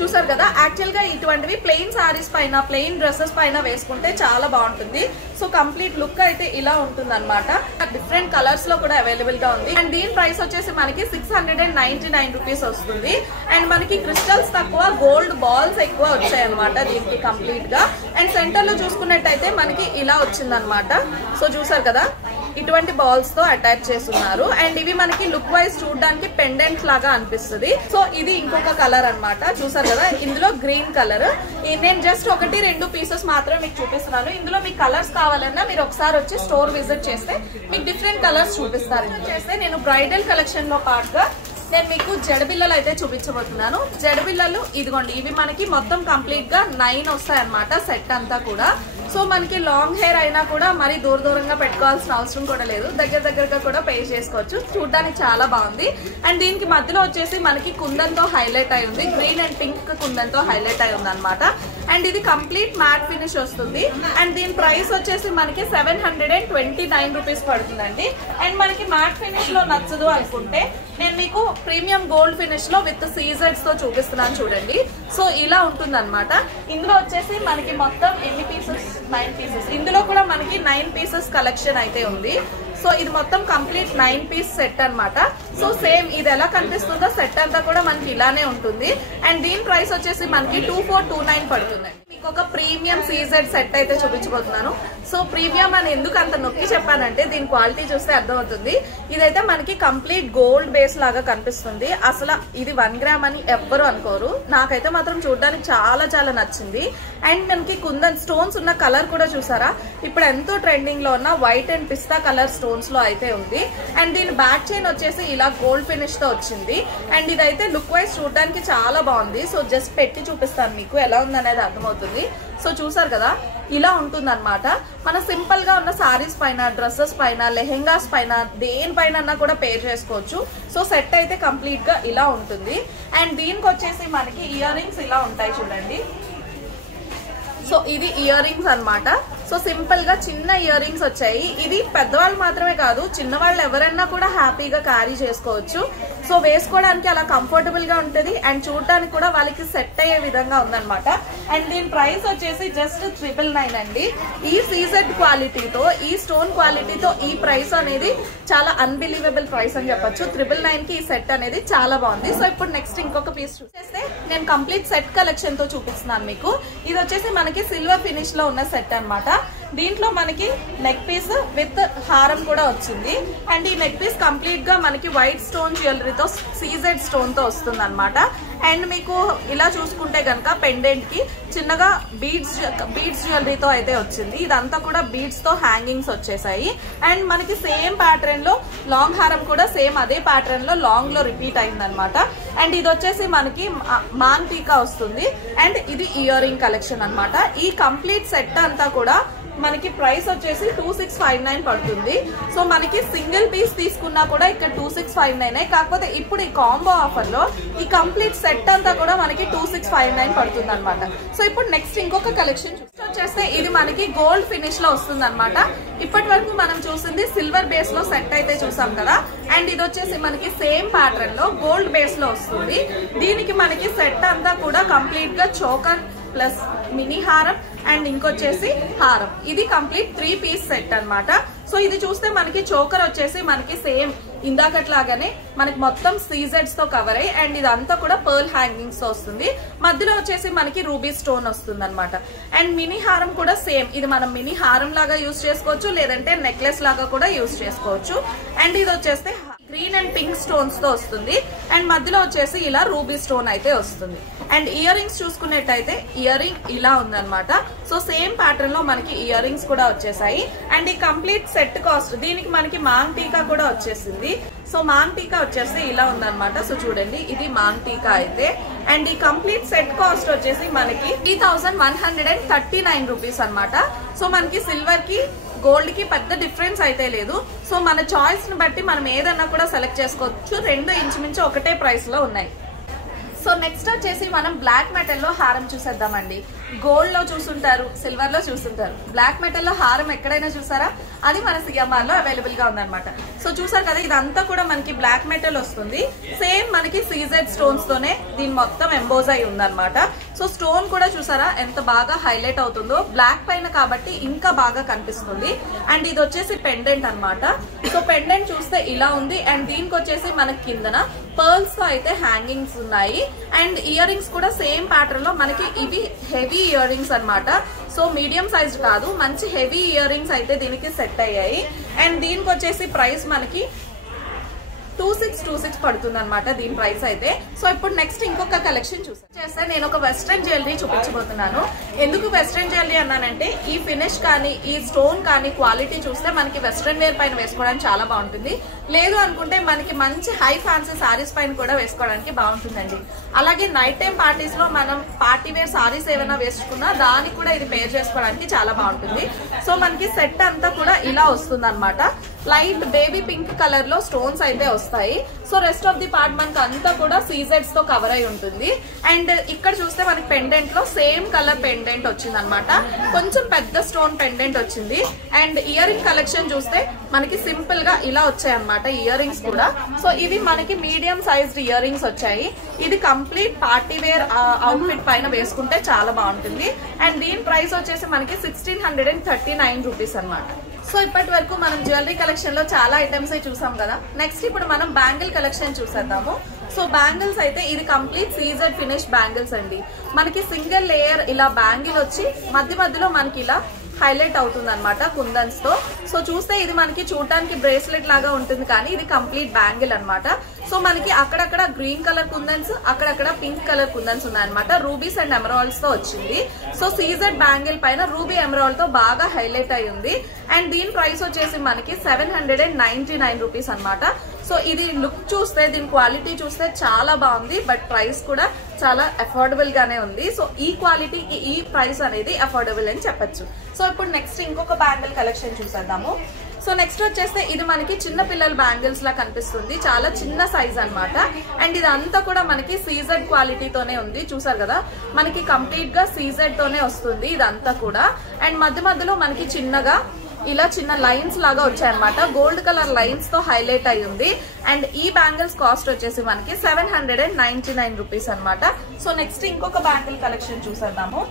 చూసారు కదా, యాక్చువల్ గా ఇటువంటివి ప్లెయిన్ సారీస్ పైన ప్లెయిన్ డ్రెస్సెస్ పైన వేసుకుంటే చాలా బాగుంటుంది. సో కంప్లీట్ లుక్ అయితే ఇలా ఉంటుంది అనమాట. డిఫరెంట్ కలర్స్ లో కూడా అవైలబుల్ గా ఉంది. అండ్ దీని ప్రైస్ వచ్చేసి మనకి 699 రూపీస్ వస్తుంది. అండ్ మనకి క్రిస్టల్స్ తక్కువ, గోల్డ్ బాల్స్ ఎక్కువ వచ్చాయి అనమాట దీనికి కంప్లీట్ గా. అండ్ సెంటర్ లో చూసుకున్నట్టయితే మనకి ఇలా వచ్చింది అనమాట. సో చూసారు కదా, ఇటువంటి బాల్స్ తో అటాచ్ చేస్తున్నారు. అండ్ ఇవి మనకి లుక్ వైజ్ చూడడానికి పెండెంట్ లాగా అనిపిస్తుంది. సో ఇది ఇంకొక కలర్ అన్నమాట. చూసారు కదా, ఇందులో గ్రీన్ కలర్. నేను జస్ట్ 1-2 పీసెస్ మాత్రమే మీకు చూపిస్తున్నాను. ఇందులో మీకు కలర్స్ కావాలన్నా మీరు ఒకసారి వచ్చి స్టోర్ విజిట్ చేస్తే మీకు డిఫరెంట్ కలర్స్ చూపిస్తారు. చేస్తే నేను బ్రైడల్ కలెక్షన్ లో పాటుగా నేను మీకు జడబిల్లలు అయితే చూపించబోతున్నాను. జడబిల్లలు ఇదిగోండి, ఇవి మనకి మొత్తం కంప్లీట్ గా 9 వస్తాయి అన్నమాట సెట్ అంతా కూడా. సో మనకి లాంగ్ హెయిర్ అయినా కూడా మరి దూరంగా పెట్టుకోవాల్సిన అవసరం కూడా లేదు. దగ్గరగా కూడా పే చేసుకోవచ్చు. చూడడానికి చాలా బాగుంది. అండ్ దీనికి మధ్యలో వచ్చేసి మనకి కుందన్తో హైలైట్ అయి ఉంది. గ్రీన్ అండ్ పింక్ కుందన్తో హైలైట్ అయి ఉంది అనమాట. అండ్ ఇది కంప్లీట్ మ్యాట్ ఫినిష్ వస్తుంది. అండ్ దీని ప్రైస్ వచ్చేసి మనకి 729 రూపీస్ పడుతుందండి. అండ్ మనకి మ్యాట్ ఫినిష్ లో నచ్చదు అనుకుంటే నేను మీకు ప్రీమియం గోల్డ్ ఫినిష్ లో విత్ సీజర్స్ తో చూపిస్తున్నాను చూడండి. సో ఇలా ఉంటుంది అనమాట. ఇందులో వచ్చేసి మనకి మొత్తం ఎన్ని పీసెస్? 9 పీసెస్. ఇందులో కూడా మనకి 9 పీసెస్ కలెక్షన్ అయితే ఉంది. సో ఇది మొత్తం కంప్లీట్ 9 పీస్ సెట్ అనమాట. సో సేమ్ ఇది ఎలా కనిపిస్తుందో సెట్ అంతా కూడా మనకి ఇలానే ఉంటుంది. అండ్ దీని ప్రైస్ వచ్చేసి మనకి 2429 పడుతుంది. మీకు ఒక ప్రీమియం సీజెడ్ సెట్ అయితే చూపించబోతున్నాను. సో ప్రీమియం అని ఎందుకు అంత నొక్కి చెప్పానంటే దీని క్వాలిటీ చూస్తే అర్థమవుతుంది. ఇదైతే మనకి కంప్లీట్ గోల్డ్ బేస్ లాగా కనిపిస్తుంది. అసలు ఇది 1 గ్రామ్ అని ఎవ్వరు అనుకోరు. నాకైతే మాత్రం చూడడానికి చాలా చాలా నచ్చింది. అండ్ మనకి కుందన్ స్టోన్స్ ఉన్న కలర్ కూడా చూసారా, ఇప్పుడు ఎంతో ట్రెండింగ్ లో ఉన్న white and pista colour stones లో అయితే ఉంది. అండ్ దీని బ్యాక్ చైన్ వచ్చేసి ఇలా గోల్డ్ ఫినిష్ తో వచ్చింది. అండ్ ఇదైతే లుక్ వైజ్ చూడడానికి చాలా బాగుంది. సో జస్ట్ పెట్టి చూపిస్తాను మీకు ఎలా ఉంది అనేది అర్థమవుతుంది. సో చూసారు కదా, ఇలా ఉంటుంది అనమాట. మన సింపుల్ గా ఉన్న సారీస్ పైన, డ్రెస్సెస్ పైన, లెహెంగాస్ పైన, దేనిపైన కూడా పేర్ చేసుకోవచ్చు. సో సెట్ అయితే కంప్లీట్ గా ఇలా ఉంటుంది. అండ్ దీనికి వచ్చేసి మనకి ఇయర్ రింగ్స్ ఇలా ఉంటాయి చూడండి. సో ఇది ఇయర్ రింగ్స్ అనమాట. సో సింపుల్ గా చిన్న ఇయర్ రింగ్స్ వచ్చాయి. ఇది పెద్దవాళ్ళు మాత్రమే కాదు, చిన్నవాళ్ళు ఎవరైనా కూడా హ్యాపీగా క్యారీ చేసుకోవచ్చు. సో వేసుకోవడానికి అలా కంఫర్టబుల్ గా ఉంటుంది. అండ్ చూడటానికి కూడా వాళ్ళకి సెట్ అయ్యే విధంగా ఉందన్నమాట. అండ్ దీని ప్రైస్ వచ్చేసి జస్ట్ 999 అండి. ఈ సీజెడ్ క్వాలిటీతో, ఈ స్టోన్ క్వాలిటీతో ఈ ప్రైస్ అనేది చాలా అన్బిలీవబుల్ ప్రైస్ అని చెప్పొచ్చు. 999 కి ఈ సెట్ అనేది చాలా బాగుంది. సో ఇప్పుడు నెక్స్ట్ ఇంకొక పీస్ చూసేస్తే నేను కంప్లీట్ సెట్ కలెక్షన్ తో చూపిస్తున్నాను మీకు. ఇది వచ్చేసి మనకి సిల్వర్ ఫినిష్ లో ఉన్న సెట్ అన్నమాట. దీంట్లో మనకి నెక్ పీస్ విత్ హారం కూడా వచ్చింది. అండ్ ఈ నెక్ పీస్ కంప్లీట్ గా మనకి వైట్ స్టోన్ జ్యువెలరీతో సీజెడ్ స్టోన్ తో వస్తుంది అనమాట. అండ్ మీకు ఇలా చూసుకుంటే గనక పెండెంట్ కి చిన్నగా బీడ్స్ జ్యువెలరీతో అయితే వచ్చింది. ఇదంతా కూడా బీడ్స్ తో హ్యాంగింగ్స్ వచ్చేసాయి. అండ్ మనకి సేమ్ ప్యాటర్న్ లో లాంగ్ హారం కూడా సేమ్ అదే ప్యాటర్న్ లో లాంగ్ లో రిపీట్ అయింది అనమాట. అండ్ ఇది వచ్చేసి మనకి మాంగ్ టీకా వస్తుంది. అండ్ ఇది ఇయర్ రింగ్ కలెక్షన్ అనమాట. ఈ కంప్లీట్ సెట్ అంతా కూడా మనకి ప్రైస్ వచ్చేసి 2659 పడుతుంది. సో మనకి సింగిల్ పీస్ తీసుకున్నా కూడా ఇక్కడ 2659. కాకపోతే ఇప్పుడు ఈ కాంబో ఆఫర్ లో ఈ కంప్లీట్ సెట్ అంతా కూడా మనకి 2659 పడుతుంది అనమాట. సో ఇప్పుడు నెక్స్ట్ ఇంకొక కలెక్షన్ వచ్చేస్తే ఇది మనకి గోల్డ్ ఫినిష్ లో వస్తుంది అనమాట. ఇప్పటి వరకు మనం చూసింది సిల్వర్ బేస్ లో సెట్ అయితే చూసాం కదా. అండ్ ఇది వచ్చేసి మనకి సేమ్ ప్యాటర్న్ లో గోల్డ్ బేస్ లో వస్తుంది. దీనికి మనకి సెట్ అంతా కూడా కంప్లీట్ గా చోకర్ ప్లస్ మినీ హారం అండ్ ఇంకొచ్చేసి హారం. ఇది కంప్లీట్ 3 పీస్ సెట్ అన్నమాట. సో ఇది చూస్తే మనకి చోకర్ వచ్చేసి మనకి సేమ్ ఇందాకట్లాగానే మనకి మొత్తం సీజెడ్స్ తో కవర్ అయ్యి అండ్ ఇదంతా కూడా పర్ల్ హ్యాంగింగ్స్ తో వస్తుంది. మధ్యలో వచ్చేసి మనకి రూబీ స్టోన్ వస్తుంది అనమాట. అండ్ మినీ హారం కూడా సేమ్, ఇది మనం మినీ హారం లాగా యూజ్ చేసుకోవచ్చు, లేదంటే నెక్లెస్ లాగా కూడా యూజ్ చేసుకోవచ్చు. అండ్ ఇది వచ్చేస్తే గ్రీన్ అండ్ పింక్ స్టోన్స్ తో వస్తుంది అండ్ మధ్యలో వచ్చేసి ఇలా రూబీ స్టోన్ అయితే వస్తుంది. అండ్ ఇయర్ రింగ్స్ చూసుకున్నట్టయితే ఇయర్ రింగ్ ఇలా ఉందన్నమాట. సో సేమ్ ప్యాటర్న్ లో మనకి ఇయర్ రింగ్స్ కూడా వచ్చేసాయి. అండ్ ఈ కంప్లీట్ సెట్ కాస్ట్ దీనికి మనకి మాంగ్ టీకా కూడా వచ్చేసింది. సో మాంగ్ టీకా వచ్చేసి ఇలా ఉందన్నమాట. సో చూడండి ఇది మాంగ్ టీకా అయితే. అండ్ ఈ కంప్లీట్ సెట్ కాస్ట్ వచ్చేసి మనకి 3139 రూపీస్ అనమాట. సో మనకి సిల్వర్ కి గోల్డ్ కి పెద్ద డిఫరెన్స్ అయితే లేదు. సో మన చాయిస్ ని బట్టి మనం ఏదన్నా కూడా సెలెక్ట్ చేసుకోవచ్చు. రెండు ఇంచుమించు ఒకటే ప్రైస్ లో ఉన్నాయి. సో నెక్స్ట్ వచ్చేసి మనం బ్లాక్ మెటల్ లో హారం చూసేద్దామండి. గోల్డ్ లో చూసుంటారు, సిల్వర్ లో చూసుంటారు, బ్లాక్ మెటల్ లో హారం ఎక్కడైనా చూసారా? అది మన సిఎంఆర్ లో అవైలబుల్ గా ఉందన్నమాట. సో చూసారు కదా ఇదంతా కూడా మనకి బ్లాక్ మెటల్ వస్తుంది. సేమ్ మనకి సీజెడ్ స్టోన్స్ తోనే దీని మొత్తం ఎంబోజ్ అయి ఉందన్నమాట. సో స్టోన్ కూడా చూసారా ఎంత బాగా హైలైట్ అవుతుందో, బ్లాక్ పైన కాబట్టి ఇంకా బాగా కనిపిస్తుంది. అండ్ ఇది వచ్చేసి పెండెంట్ అన్నమాట. సో పెండెంట్ చూస్తే ఇలా ఉంది. అండ్ దీనికి వచ్చేసి మనకి కిందన పర్ల్స్ తో అయితే హ్యాంగింగ్స్ ఉన్నాయి. అండ్ ఇయర్ రింగ్స్ కూడా సేమ్ ప్యాటర్న్ లో మనకి ఇవి హెవీ ఇయర్ రింగ్స్ అనమాట. సో మీడియం సైజ్ కాదు, మంచి హెవీ ఇయర్ రింగ్స్ అయితే దీనికి సెట్ అయ్యాయి. అండ్ దీనికి వచ్చేసి ప్రైస్ మనకి 2626 పడుతుంది అనమాట దీని ప్రైస్ అయితే. సో ఇప్పుడు నెక్స్ట్ ఇంకొక కలెక్షన్ చూస్తే నేను ఒక వెస్ట్రన్ జ్యువెలరీ చూపించబోతున్నాను. ఎందుకు వెస్ట్రన్ జ్యువెలరీ అన్నానంటే ఈ ఫినిష్ కానీ ఈ స్టోన్ కానీ క్వాలిటీ చూస్తే మనకి వెస్ట్రన్ వేర్ పైన వేసుకోవడానికి చాలా బాగుంటుంది. లేదు అనుకుంటే మనకి మంచి హై ఫ్యాన్సీ సారీస్ పైన కూడా వేసుకోవడానికి బాగుంటుందండి. అలాగే నైట్ టైం పార్టీస్ లో మనం పార్టీ వేర్ సారీస్ ఏమైనా వేసుకున్నా దానికి కూడా ఇది పేర్ చేసుకోవడానికి చాలా బాగుంటుంది. సో మనకి సెట్ అంతా కూడా ఇలా వస్తుంది అనమాట. లైట్ బేబీ పింక్ కలర్ లో స్టోన్స్ అయితే వస్తాయి. So rest of the part మనకి అంతా కూడా సీజెడ్స్ తో కవర్ అయి ఉంటుంది. అండ్ ఇక్కడ చూస్తే మనకి పెండెంట్ లో సేమ్ కలర్ పెండెంట్ వచ్చింది అనమాట. కొంచెం పెద్ద స్టోన్ పెండెంట్ వచ్చింది. అండ్ ఇయర్ రింగ్ కలెక్షన్ చూస్తే మనకి సింపుల్ గా ఇలా వచ్చాయి అనమాట ఇయర్ రింగ్స్ కూడా. సో ఇవి మనకి మీడియం సైజ్డ్ ఇయర్ రింగ్స్ వచ్చాయి. ఇది కంప్లీట్ పార్టీ వేర్ అవుట్ఫిట్ పైన వేసుకుంటే చాలా బాగుంటుంది. అండ్ దీని ప్రైస్ వచ్చేసి మనకి 1639 రూపీస్ అనమాట. సో ఇప్పటి వరకు మనం జ్యువెలరీ కలెక్షన్ లో చాలా ఐటమ్స్ చూసాం కదా. నెక్స్ట్ ఇప్పుడు మనం బ్యాంగిల్ కలెక్షన్ చూసేద్దాము. సో బ్యాంగిల్స్ అయితే ఇది కంప్లీట్ సీజెడ్ ఫినిష్ బ్యాంగిల్స్ అండి. మనకి సింగిల్ లేయర్ ఇలా బ్యాంగిల్ వచ్చి మధ్యలో మనకి ఇలా హైలైట్ అవుతుంది అనమాట కుందన్స్ తో. సో చూస్తే ఇది మనకి చూడటానికి బ్రేస్లెట్ లాగా ఉంటుంది కానీ ఇది కంప్లీట్ బ్యాంగిల్ అనమాట. సో మనకి అక్కడక్కడ గ్రీన్ కలర్ కుందన్స్, అక్కడక్కడ పింక్ కలర్ కుందన్స్ ఉన్నాయన్నమాట. రూబీస్ అండ్ ఎమరాల్డ్స్ తో వచ్చింది. సో సీజెడ్ బ్యాంగిల్ పైన రూబీ ఎమరాల్డ్ తో బాగా హైలైట్ అయి ఉంది. అండ్ దీని ప్రైస్ వచ్చేసి మనకి 799 రూపీస్ అనమాట. సో ఇది లుక్ చూస్తే దీని క్వాలిటీ చూస్తే చాలా బాగుంది. బట్ ప్రైస్ కూడా చాలా అఫోర్డబుల్ గానే ఉంది. సో ఈ క్వాలిటీకి ఈ ప్రైస్ అనేది అఫోర్డబుల్ అని చెప్పొచ్చు. సో ఇప్పుడు నెక్స్ట్ ఇంకొక బ్యాంగిల్ కలెక్షన్ చూసేద్దాము. సో నెక్స్ట్ వచ్చేస్తే ఇది మనకి చిన్న పిల్లల బ్యాంగిల్స్ లా కనిపిస్తుంది. చాలా చిన్న సైజ్ అనమాట. అండ్ ఇదంతా కూడా మనకి సీజెడ్ క్వాలిటీతోనే ఉంది. చూసారు కదా మనకి కంప్లీట్ గా సీజెడ్ తోనే వస్తుంది ఇదంతా కూడా. అండ్ మధ్యలో మనకి చిన్నగా ఇలా చిన్న లైన్స్ లాగా వచ్చాయన్నమాట. గోల్డ్ కలర్ లైన్స్ తో హైలైట్ అయి ఉంది. అండ్ ఈ బ్యాంగిల్స్ కాస్ట్ వచ్చేసి మనకి 799 రూపీస్ అనమాట. సో నెక్స్ట్ ఇంకొక బ్యాంగిల్ కలెక్షన్ చూసేద్దాము.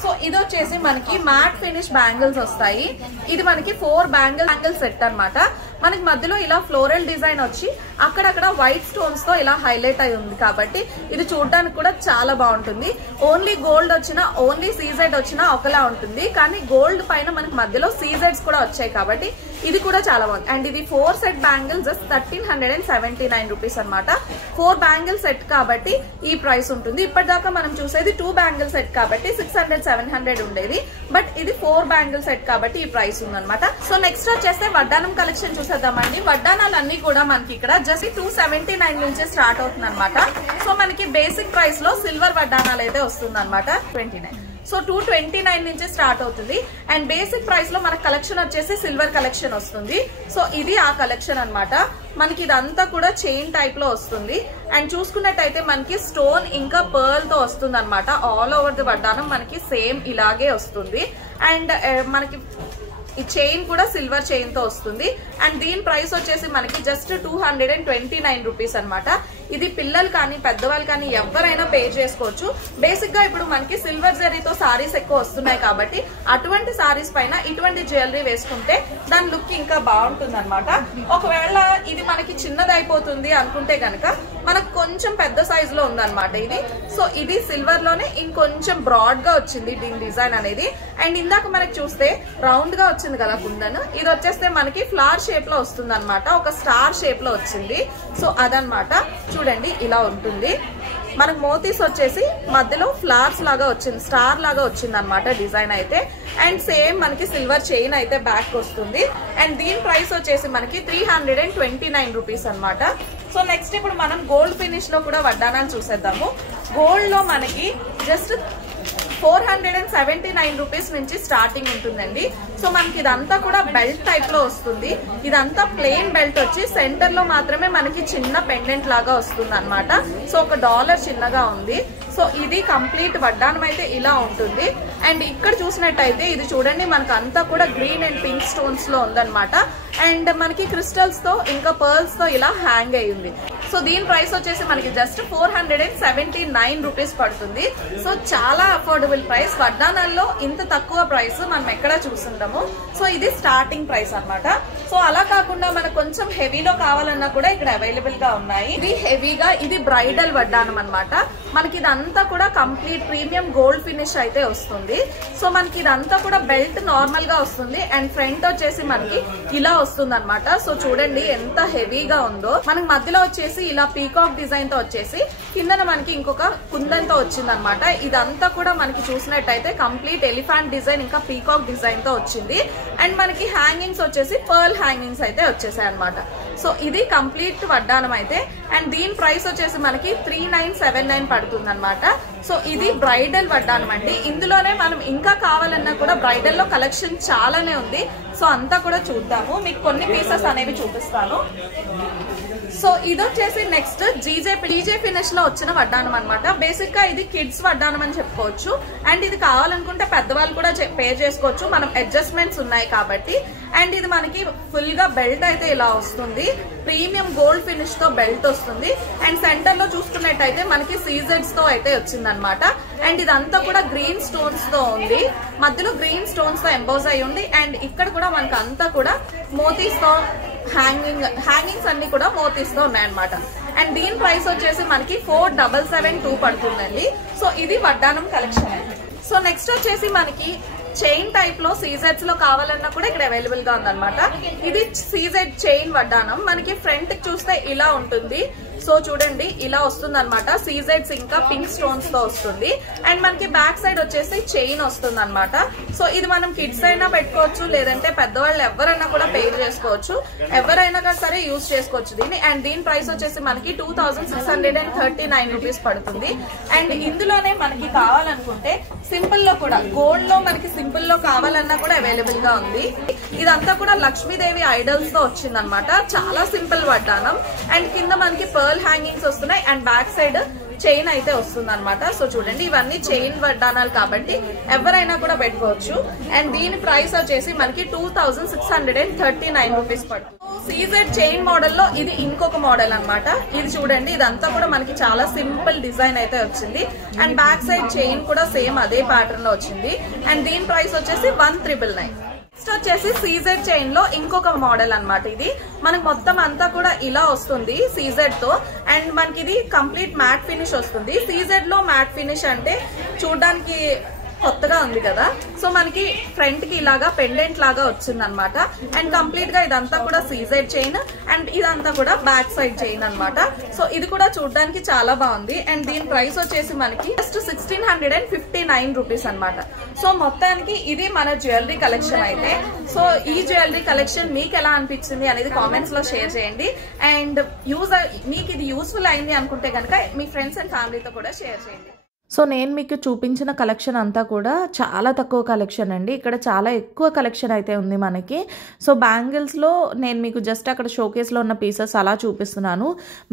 సో ఇది వచ్చేసి మనకి మ్యాట్ ఫినిష్ బ్యాంగిల్స్ వస్తాయి. ఇది మనకి 4 బ్యాంగిల్ సెట్ అనమాట. మనకి మధ్యలో ఇలా ఫ్లోరల్ డిజైన్ వచ్చి అక్కడక్కడ వైట్ స్టోన్స్ తో ఇలా హైలైట్ అయి ఉంది కాబట్టి ఇది చూడడానికి కూడా చాలా బాగుంటుంది. ఓన్లీ గోల్డ్ వచ్చినా ఓన్లీ సీజెడ్ వచ్చినా ఒకలా ఉంటుంది. కానీ గోల్డ్ పైన మనకి మధ్యలో సీజెడ్స్ కూడా వచ్చాయి కాబట్టి ఇది కూడా చాలా బాగుంది. అండ్ ఇది 4 సెట్ బ్యాంగిల్స్ జస్ట్ 1379 రూపీస్ అనమాట. 4 బ్యాంగిల్ సెట్ కాబట్టి ఈ ప్రైస్ ఉంటుంది. ఇప్పటిదాకా మనం చూసేది 2 బ్యాంగిల్ సెట్ కాబట్టి 600-700 ఉండేది. బట్ ఇది 4 బ్యాంగిల్ సెట్ కాబట్టి ఈ ప్రైస్ ఉందన్నమాట. సో నెక్స్ట్ వచ్చేస్తే వడ్డానం కలెక్షన్ చూసేద్దామండి. వడ్డానాలు అన్ని కూడా మనకి ఇక్కడ జస్ట్ 279 నుంచి స్టార్ట్ అవుతుంది అనమాట. సో మనకి బేసిక్ ప్రైస్ లో సిల్వర్ వడ్డానాలు అయితే వస్తుంది అనమాట 29. సో 229 నుంచి స్టార్ట్ అవుతుంది. అండ్ బేసిక్ ప్రైస్ లో మనకి కలెక్షన్ వచ్చేసి సిల్వర్ కలెక్షన్ వస్తుంది. సో ఇది ఆ కలెక్షన్ అనమాట. మనకి ఇదంతా కూడా చైన్ టైప్ లో వస్తుంది. అండ్ చూసుకున్నట్టయితే మనకి స్టోన్ ఇంకా పర్ల్ తో వస్తుంది అనమాట. ఆల్ ఓవర్ ది వడ్డానం మనకి సేమ్ ఇలాగే వస్తుంది. అండ్ మనకి ఈ చైన్ కూడా సిల్వర్ చైన్ తో వస్తుంది. అండ్ దీని ప్రైస్ వచ్చేసి మనకి జస్ట్ 229 రూపీస్ అనమాట. ఇది పిల్లలు కానీ పెద్దవాళ్ళు కానీ ఎవరైనా పే చేసుకోవచ్చు. బేసిక్ గా ఇప్పుడు మనకి సిల్వర్ జరీతో సారీస్ ఎక్కువ వస్తున్నాయి కాబట్టి అటువంటి సారీస్ పైన ఇటువంటి జ్యువెలరీ వేసుకుంటే దాని లుక్ ఇంకా బాగుంటుంది అనమాట. ఒకవేళ ఇది మనకి చిన్నది అయిపోతుంది అనుకుంటే కనుక మనకు కొంచెం పెద్ద సైజ్ లో ఉందన్నమాట ఇది. సో ఇది సిల్వర్ లోనే ఇంకొంచెం బ్రాడ్ గా వచ్చింది దీని డిజైన్ అనేది. అండ్ ఇందాక మనకి చూస్తే రౌండ్ గా వచ్చింది కదా కుందన్, ఇది వచ్చేస్తే మనకి ఫ్లవర్ షేప్ లో వస్తుంది అనమాట, ఒక స్టార్ షేప్ లో వచ్చింది. సో అదనమాట చూడండి ఇలా ఉంటుంది. మనకు మోతీస్ వచ్చేసి మధ్యలో ఫ్లవర్స్ లాగా వచ్చింది, స్టార్ లాగా వచ్చింది అనమాట డిజైన్ అయితే. అండ్ సేమ్ మనకి సిల్వర్ చైన్ అయితే బ్యాక్ వస్తుంది. అండ్ దీని ప్రైస్ వచ్చేసి మనకి 329 రూపీస్ అనమాట. సో నెక్స్ట్ ఇప్పుడు మనం గోల్డ్ ఫినిష్ లో కూడా వడ్డానాలు చూసేద్దాము. గోల్డ్ లో మనకి జస్ట్ 479 రూపీస్ నుంచి స్టార్టింగ్ ఉంటుందండి. సో మనకి ఇదంతా కూడా బెల్ట్ టైప్ లో వస్తుంది. ఇదంతా ప్లెయిన్ బెల్ట్ వచ్చి సెంటర్ లో మాత్రమే మనకి చిన్న పెండెంట్ లాగా వస్తుంది అనమాట. సో $1 చిన్నగా ఉంది. సో ఇది కంప్లీట్ వడ్డానం అయితే ఇలా ఉంటుంది. అండ్ ఇక్కడ చూసినట్టయితే ఇది చూడండి మనకు అంతా కూడా గ్రీన్ అండ్ పింక్ స్టోన్స్ లో ఉందన్నమాట. అండ్ మనకి క్రిస్టల్స్ తో ఇంకా పర్ల్స్ తో ఇలా హ్యాంగ్ అయ్యింది. సో దీని ప్రైస్ వచ్చేసి మనకి జస్ట్ 479 రూపీస్ పడుతుంది. సో చాలా అఫోర్డబుల్ ప్రైస్. వడ్డానాల్లో ఇంత తక్కువ ప్రైస్ మనం ఎక్కడ చూస్తుంటాము. సో ఇది స్టార్టింగ్ ప్రైస్ అన్నమాట. సో అలా కాకుండా మనకు కొంచెం హెవీలో కావాలన్నా కూడా ఇక్కడ అవైలబుల్ గా ఉన్నాయి. ఇది హెవీగా ఇది బ్రైడల్ వడ్డానం అన్నమాట. మనకి ఇదంతా కూడా కంప్లీట్ ప్రీమియం గోల్డ్ ఫినిష్ అయితే వస్తుంది. సో మనకి ఇదంతా కూడా బెల్ట్ నార్మల్ గా వస్తుంది. అండ్ ఫ్రంట్ వచ్చేసి మనకి ఇలా వస్తుంది అనమాట. సో చూడండి ఎంత హెవీగా ఉందో. మనకి మధ్యలో వచ్చేసి ఇలా పీకాక్ డిజైన్ తో వచ్చేసి కిందన మనకి ఇంకొక కుందన్ తో వచ్చింది అనమాట. ఇదంతా కూడా మనకి చూసినట్టయితే కంప్లీట్ ఎలిఫెంట్ డిజైన్ ఇంకా పీకాక్ డిజైన్ తో వచ్చింది. అండ్ మనకి హ్యాంగింగ్స్ వచ్చేసి పర్ల్ హ్యాంగింగ్స్ అయితే వచ్చేసాయి అనమాట. సో ఇది కంప్లీట్ వడ్డానం అయితే. అండ్ దీని ప్రైస్ వచ్చేసి మనకి 3979 పడుతుంది అనమాట. సో ఇది బ్రైడల్ వడ్డానం అండి. ఇందులోనే మనం ఇంకా కావాలన్నా కూడా బ్రైడల్ లో కలెక్షన్ చాలానే ఉంది. సో అంతా కూడా చూద్దాము, మీకు కొన్ని పీసెస్ అనేవి చూపిస్తాను. సో ఇది వచ్చేసి నెక్స్ట్ జీజే ఫినిష్ లో వచ్చిన వడ్డానం అనమాట. బేసిక్ గా ఇది కిడ్స్ వడ్డానం అని చెప్పుకోవచ్చు. అండ్ ఇది కావాలనుకుంటే పెద్దవాళ్ళు కూడా పే చేసుకోవచ్చు, మనం అడ్జస్ట్మెంట్స్ ఉన్నాయి కాబట్టి. అండ్ ఇది మనకి ఫుల్ గా బెల్ట్ అయితే ఇలా వస్తుంది, ప్రీమియం గోల్డ్ ఫినిష్ తో బెల్ట్ వస్తుంది. అండ్ సెంటర్ లో చూసుకున్నట్టయితే మనకి సీజెడ్స్ తో అయితే వచ్చింది అనమాట. అండ్ ఇదంతా కూడా గ్రీన్ స్టోన్స్ తో ఉంది, మధ్యలో గ్రీన్ స్టోన్స్ తో ఎంబోజ్ అయి ఉంది. అండ్ ఇక్కడ కూడా మనకి అంతా కూడా మోతీస్ తో హ్యాంగింగ్స్ అన్ని కూడా మోతీస్ తో ఉన్నాయన్నమాట. అండ్ దీని ప్రైస్ వచ్చేసి మనకి 4772 పడుతుందండి. సో ఇది వడ్డానం కలెక్షన్. సో నెక్స్ట్ వచ్చేసి మనకి చైన్ టైప్ లో సీజెడ్స్ లో కావాలన్నా కూడా ఇక్కడ అవైలబుల్ గా ఉందన్నమాట. ఇది సీజెడ్ చైన్ వడ్డానం. మనకి ఫ్రంట్ చూస్తే ఇలా ఉంటుంది. సో చూడండి ఇలా వస్తుంది అనమాట. సీజెడ్స్ ఇంకా పింక్ స్టోన్స్ తో వస్తుంది. అండ్ మనకి బ్యాక్ సైడ్ వచ్చేసి చైన్ వస్తుంది అనమాట. సో ఇది మనం కిడ్స్ అయినా పెట్టుకోవచ్చు, లేదంటే పెద్దవాళ్ళు ఎవరైనా కూడా పేర్ చేసుకోవచ్చు, ఎవరైనా సరే యూజ్ చేసుకోవచ్చు దీన్ని. అండ్ దీని ప్రైస్ వచ్చేసి మనకి 2639 రూపీస్ పడుతుంది. అండ్ ఇందులోనే మనకి కావాలనుకుంటే సింపుల్ లో కూడా గోల్డ్ లో మనకి సింపుల్ లో కావాలన్నా కూడా అవైలబుల్ గా ఉంది. ఇదంతా కూడా లక్ష్మీదేవి ఐడల్స్ తో వచ్చింది అనమాట. చాలా సింపుల్ వడ్డానం. అండ్ కింద మనకి పర్ల్ హ్యాంగింగ్స్ వస్తున్నాయి. అండ్ బ్యాక్ సైడ్ చైన్ అయితే వస్తుంది అనమాట. సో చూడండి ఇవన్నీ చైన్ వడ్డానాలు కాబట్టి ఎవరైనా కూడా పెట్టుకోవచ్చు. అండ్ దీని ప్రైస్ వచ్చేసి మనకి 2639 రూపీస్ పడుతుంది. సీజెడ్ చైన్ మోడల్ లో ఇది ఇంకొక మోడల్ అనమాట. ఇది చూడండి ఇదంతా కూడా మనకి చాలా సింపుల్ డిజైన్ అయితే వచ్చింది. అండ్ బ్యాక్ సైడ్ చైన్ కూడా సేమ్ అదే ప్యాటర్న్ లో వచ్చింది. అండ్ దీని ప్రైస్ వచ్చేసి 1999. నెక్స్ట్ వచ్చేసి సీజెడ్ చైన్ లో ఇంకొక మోడల్ అనమాట. ఇది మనకి మొత్తం అంతా కూడా ఇలా వస్తుంది సీజెడ్ తో. అండ్ మనకి ఇది కంప్లీట్ మ్యాట్ ఫినిష్ వస్తుంది. సీజెడ్ లో మ్యాట్ ఫినిష్ అంటే చూడడానికి కొత్తగా ఉంది కదా. సో మనకి ఫ్రంట్ కి ఇలాగా పెండెంట్ లాగా వచ్చింది అనమాట. అండ్ కంప్లీట్ గా ఇదంతా కూడా సీజెడ్ చైన్. అండ్ ఇదంతా కూడా బ్యాక్ సైడ్ చైన్ అనమాట. సో ఇది కూడా చూడడానికి చాలా బాగుంది. అండ్ దీని ప్రైస్ వచ్చేసి మనకి జస్ట్ 1659 రూపీస్ అనమాట. సో మొత్తానికి ఇది మన జ్యువెలరీ కలెక్షన్ అయితే. సో ఈ జ్యువెలరీ కలెక్షన్ మీకు ఎలా అనిపించింది అనేది కామెంట్స్ లో షేర్ చేయండి. అండ్ మీకు ఇది యూస్ఫుల్ అయింది అనుకుంటే కనుక మీ ఫ్రెండ్స్ అండ్ ఫ్యామిలీతో కూడా షేర్ చేయండి. సో నేను మీకు చూపించిన కలెక్షన్ అంతా కూడా చాలా తక్కువ కలెక్షన్ అండి. ఇక్కడ చాలా ఎక్కువ కలెక్షన్ అయితే ఉంది మనకి. సో బ్యాంగిల్స్లో నేను మీకు జస్ట్ అక్కడ షోకేస్లో ఉన్న పీసెస్ అలా చూపిస్తున్నాను.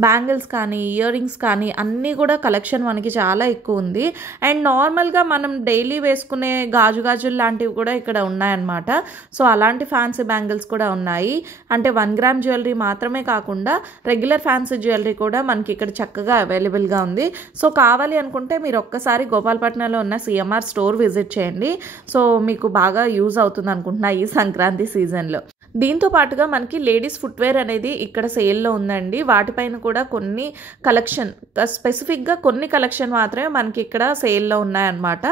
బ్యాంగిల్స్ కానీ ఇయర్ రింగ్స్ కానీ అన్నీ కూడా కలెక్షన్ మనకి చాలా ఎక్కువ ఉంది. అండ్ నార్మల్గా మనం డైలీ వేసుకునే గాజులు లాంటివి కూడా ఇక్కడ ఉన్నాయన్నమాట. సో అలాంటి ఫ్యాన్సీ బ్యాంగిల్స్ కూడా ఉన్నాయి. అంటే 1 గ్రామ్ జ్యువెలరీ మాత్రమే కాకుండా రెగ్యులర్ ఫ్యాన్సీ జ్యువెలరీ కూడా మనకి ఇక్కడ చక్కగా అవైలబుల్గా ఉంది. సో కావాలి అనుకుంటే మీరు ఒక్కసారి గోపాలపట్నంలో ఉన్న సిఎంఆర్ స్టోర్ విజిట్ చేయండి. సో మీకు బాగా యూజ్ అవుతుంది అనుకుంటున్నా ఈ సంక్రాంతి సీజన్లో. దీంతో పాటుగా మనకి లేడీస్ ఫుట్వేర్ అనేది ఇక్కడ సేల్లో ఉందండి. వాటిపైన కూడా కొన్ని కలెక్షన్, స్పెసిఫిక్గా కొన్ని కలెక్షన్ మాత్రమే మనకి ఇక్కడ సేల్లో ఉన్నాయన్నమాట.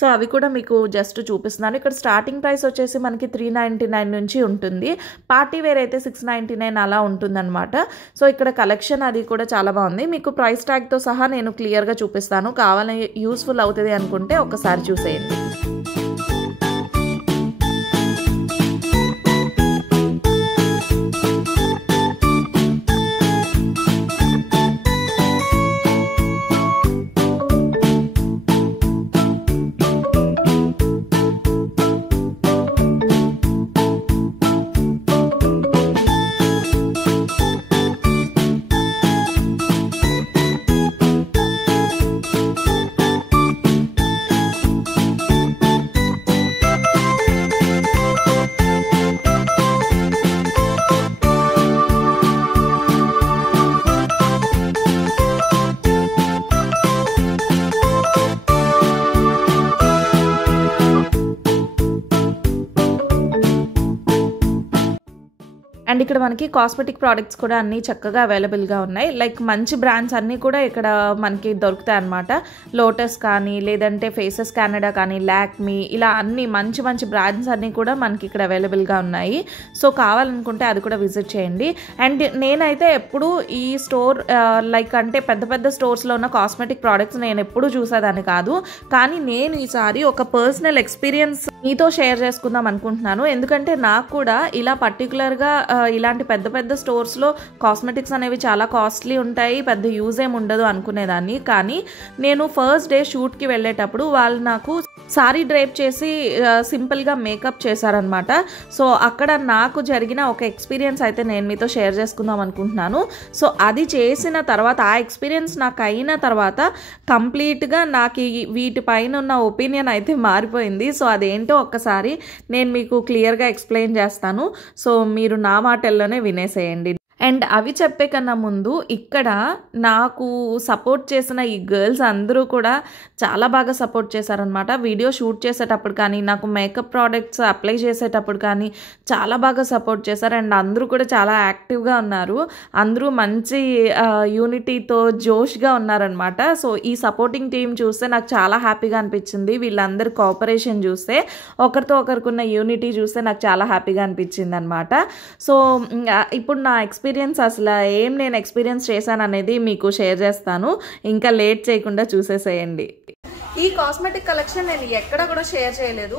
సో అవి కూడా మీకు జస్ట్ చూపిస్తున్నాను. ఇక్కడ స్టార్టింగ్ ప్రైస్ వచ్చేసి మనకి 399 నుంచి ఉంటుంది. పార్టీ వేర్ అయితే 699 అలా ఉంటుందన్నమాట. సో ఇక్కడ కలెక్షన్ అది కూడా చాలా బాగుంది. మీకు ప్రైస్ ట్యాగ్తో సహా నేను క్లియర్గా చూపిస్తాను. కావాలని యూస్ఫుల్ అవుతుంది అనుకుంటే ఒకసారి చూసేయండి. అండ్ ఇక్కడ మనకి కాస్మెటిక్ ప్రోడక్ట్స్ కూడా అన్నీ చక్కగా అవైలబుల్గా ఉన్నాయి. లైక్ మంచి బ్రాండ్స్ అన్నీ కూడా ఇక్కడ మనకి దొరుకుతాయి అన్నమాట. లోటస్ కానీ, లేదంటే ఫేసెస్ కెనడా కానీ, లాక్మీ, ఇలా అన్ని మంచి మంచి బ్రాండ్స్ అన్నీ కూడా మనకి ఇక్కడ అవైలబుల్గా ఉన్నాయి. సో కావాలనుకుంటే అది కూడా విజిట్ చేయండి. అండ్ నేనైతే ఎప్పుడు ఈ స్టోర్ లైక్ అంటే పెద్ద పెద్ద స్టోర్స్లో ఉన్న కాస్మెటిక్ ప్రోడక్ట్స్ నేను ఎప్పుడు చూసేదాన్ని కాదు. కానీ నేను ఈసారి ఒక పర్సనల్ ఎక్స్పీరియన్స్ మీతో షేర్ చేసుకుందాం అనుకుంటున్నాను. ఎందుకంటే నాకు కూడా ఇలా పర్టికులర్గా ఇలాంటి పెద్ద పెద్ద స్టోర్స్లో కాస్మెటిక్స్ అనేవి చాలా కాస్ట్లీ ఉంటాయి, పెద్ద యూజ్ ఏమి ఉండదు అనుకునేదాన్ని. కానీ నేను ఫస్ట్ డే షూట్కి వెళ్ళేటప్పుడు వాళ్ళు నాకు సారీ డ్రైప్ చేసి సింపుల్గా మేకప్ చేశారనమాట. సో అక్కడ నాకు జరిగిన ఒక ఎక్స్పీరియన్స్ అయితే నేను మీతో షేర్ చేసుకుందాం అనుకుంటున్నాను. సో అది చేసిన తర్వాత, ఆ ఎక్స్పీరియన్స్ నాకు అయిన తర్వాత కంప్లీట్గా నాకు వీటిపైన ఉన్న ఒపీనియన్ అయితే మారిపోయింది. సో అదేంటో ఒక్కసారి నేను మీకు క్లియర్గా ఎక్స్ప్లెయిన్ చేస్తాను. సో మీరు నా మాటల్లోనే వినేసేయండి. అండ్ అవి చెప్పే కన్నా ముందు ఇక్కడ నాకు సపోర్ట్ చేసిన ఈ గర్ల్స్ అందరూ కూడా చాలా బాగా సపోర్ట్ చేశారనమాట. వీడియో షూట్ చేసేటప్పుడు కానీ, నాకు మేకప్ ప్రోడక్ట్స్ అప్లై చేసేటప్పుడు కానీ చాలా బాగా సపోర్ట్ చేశారు. అండ్ అందరూ కూడా చాలా యాక్టివ్గా ఉన్నారు. అందరూ మంచి యూనిటీతో జోష్గా ఉన్నారనమాట. సో ఈ సపోర్టింగ్ టీం చూస్తే నాకు చాలా హ్యాపీగా అనిపించింది. వీళ్ళందరూ కోఆపరేషన్ చూస్తే, ఒకరితో ఒకరికున్న యూనిటీ చూస్తే నాకు చాలా హ్యాపీగా అనిపించింది అనమాట. సో ఇప్పుడు నా అసలు నేను ఎక్స్పీరియన్స్ చేశాను అనేది మీకు షేర్ చేస్తాను. ఇంకా లేట్ చేయకుండా చూసేసేయండి. ఈ కాస్మెటిక్ కలెక్షన్ నేను ఎక్కడ కూడా షేర్ చేయలేదు.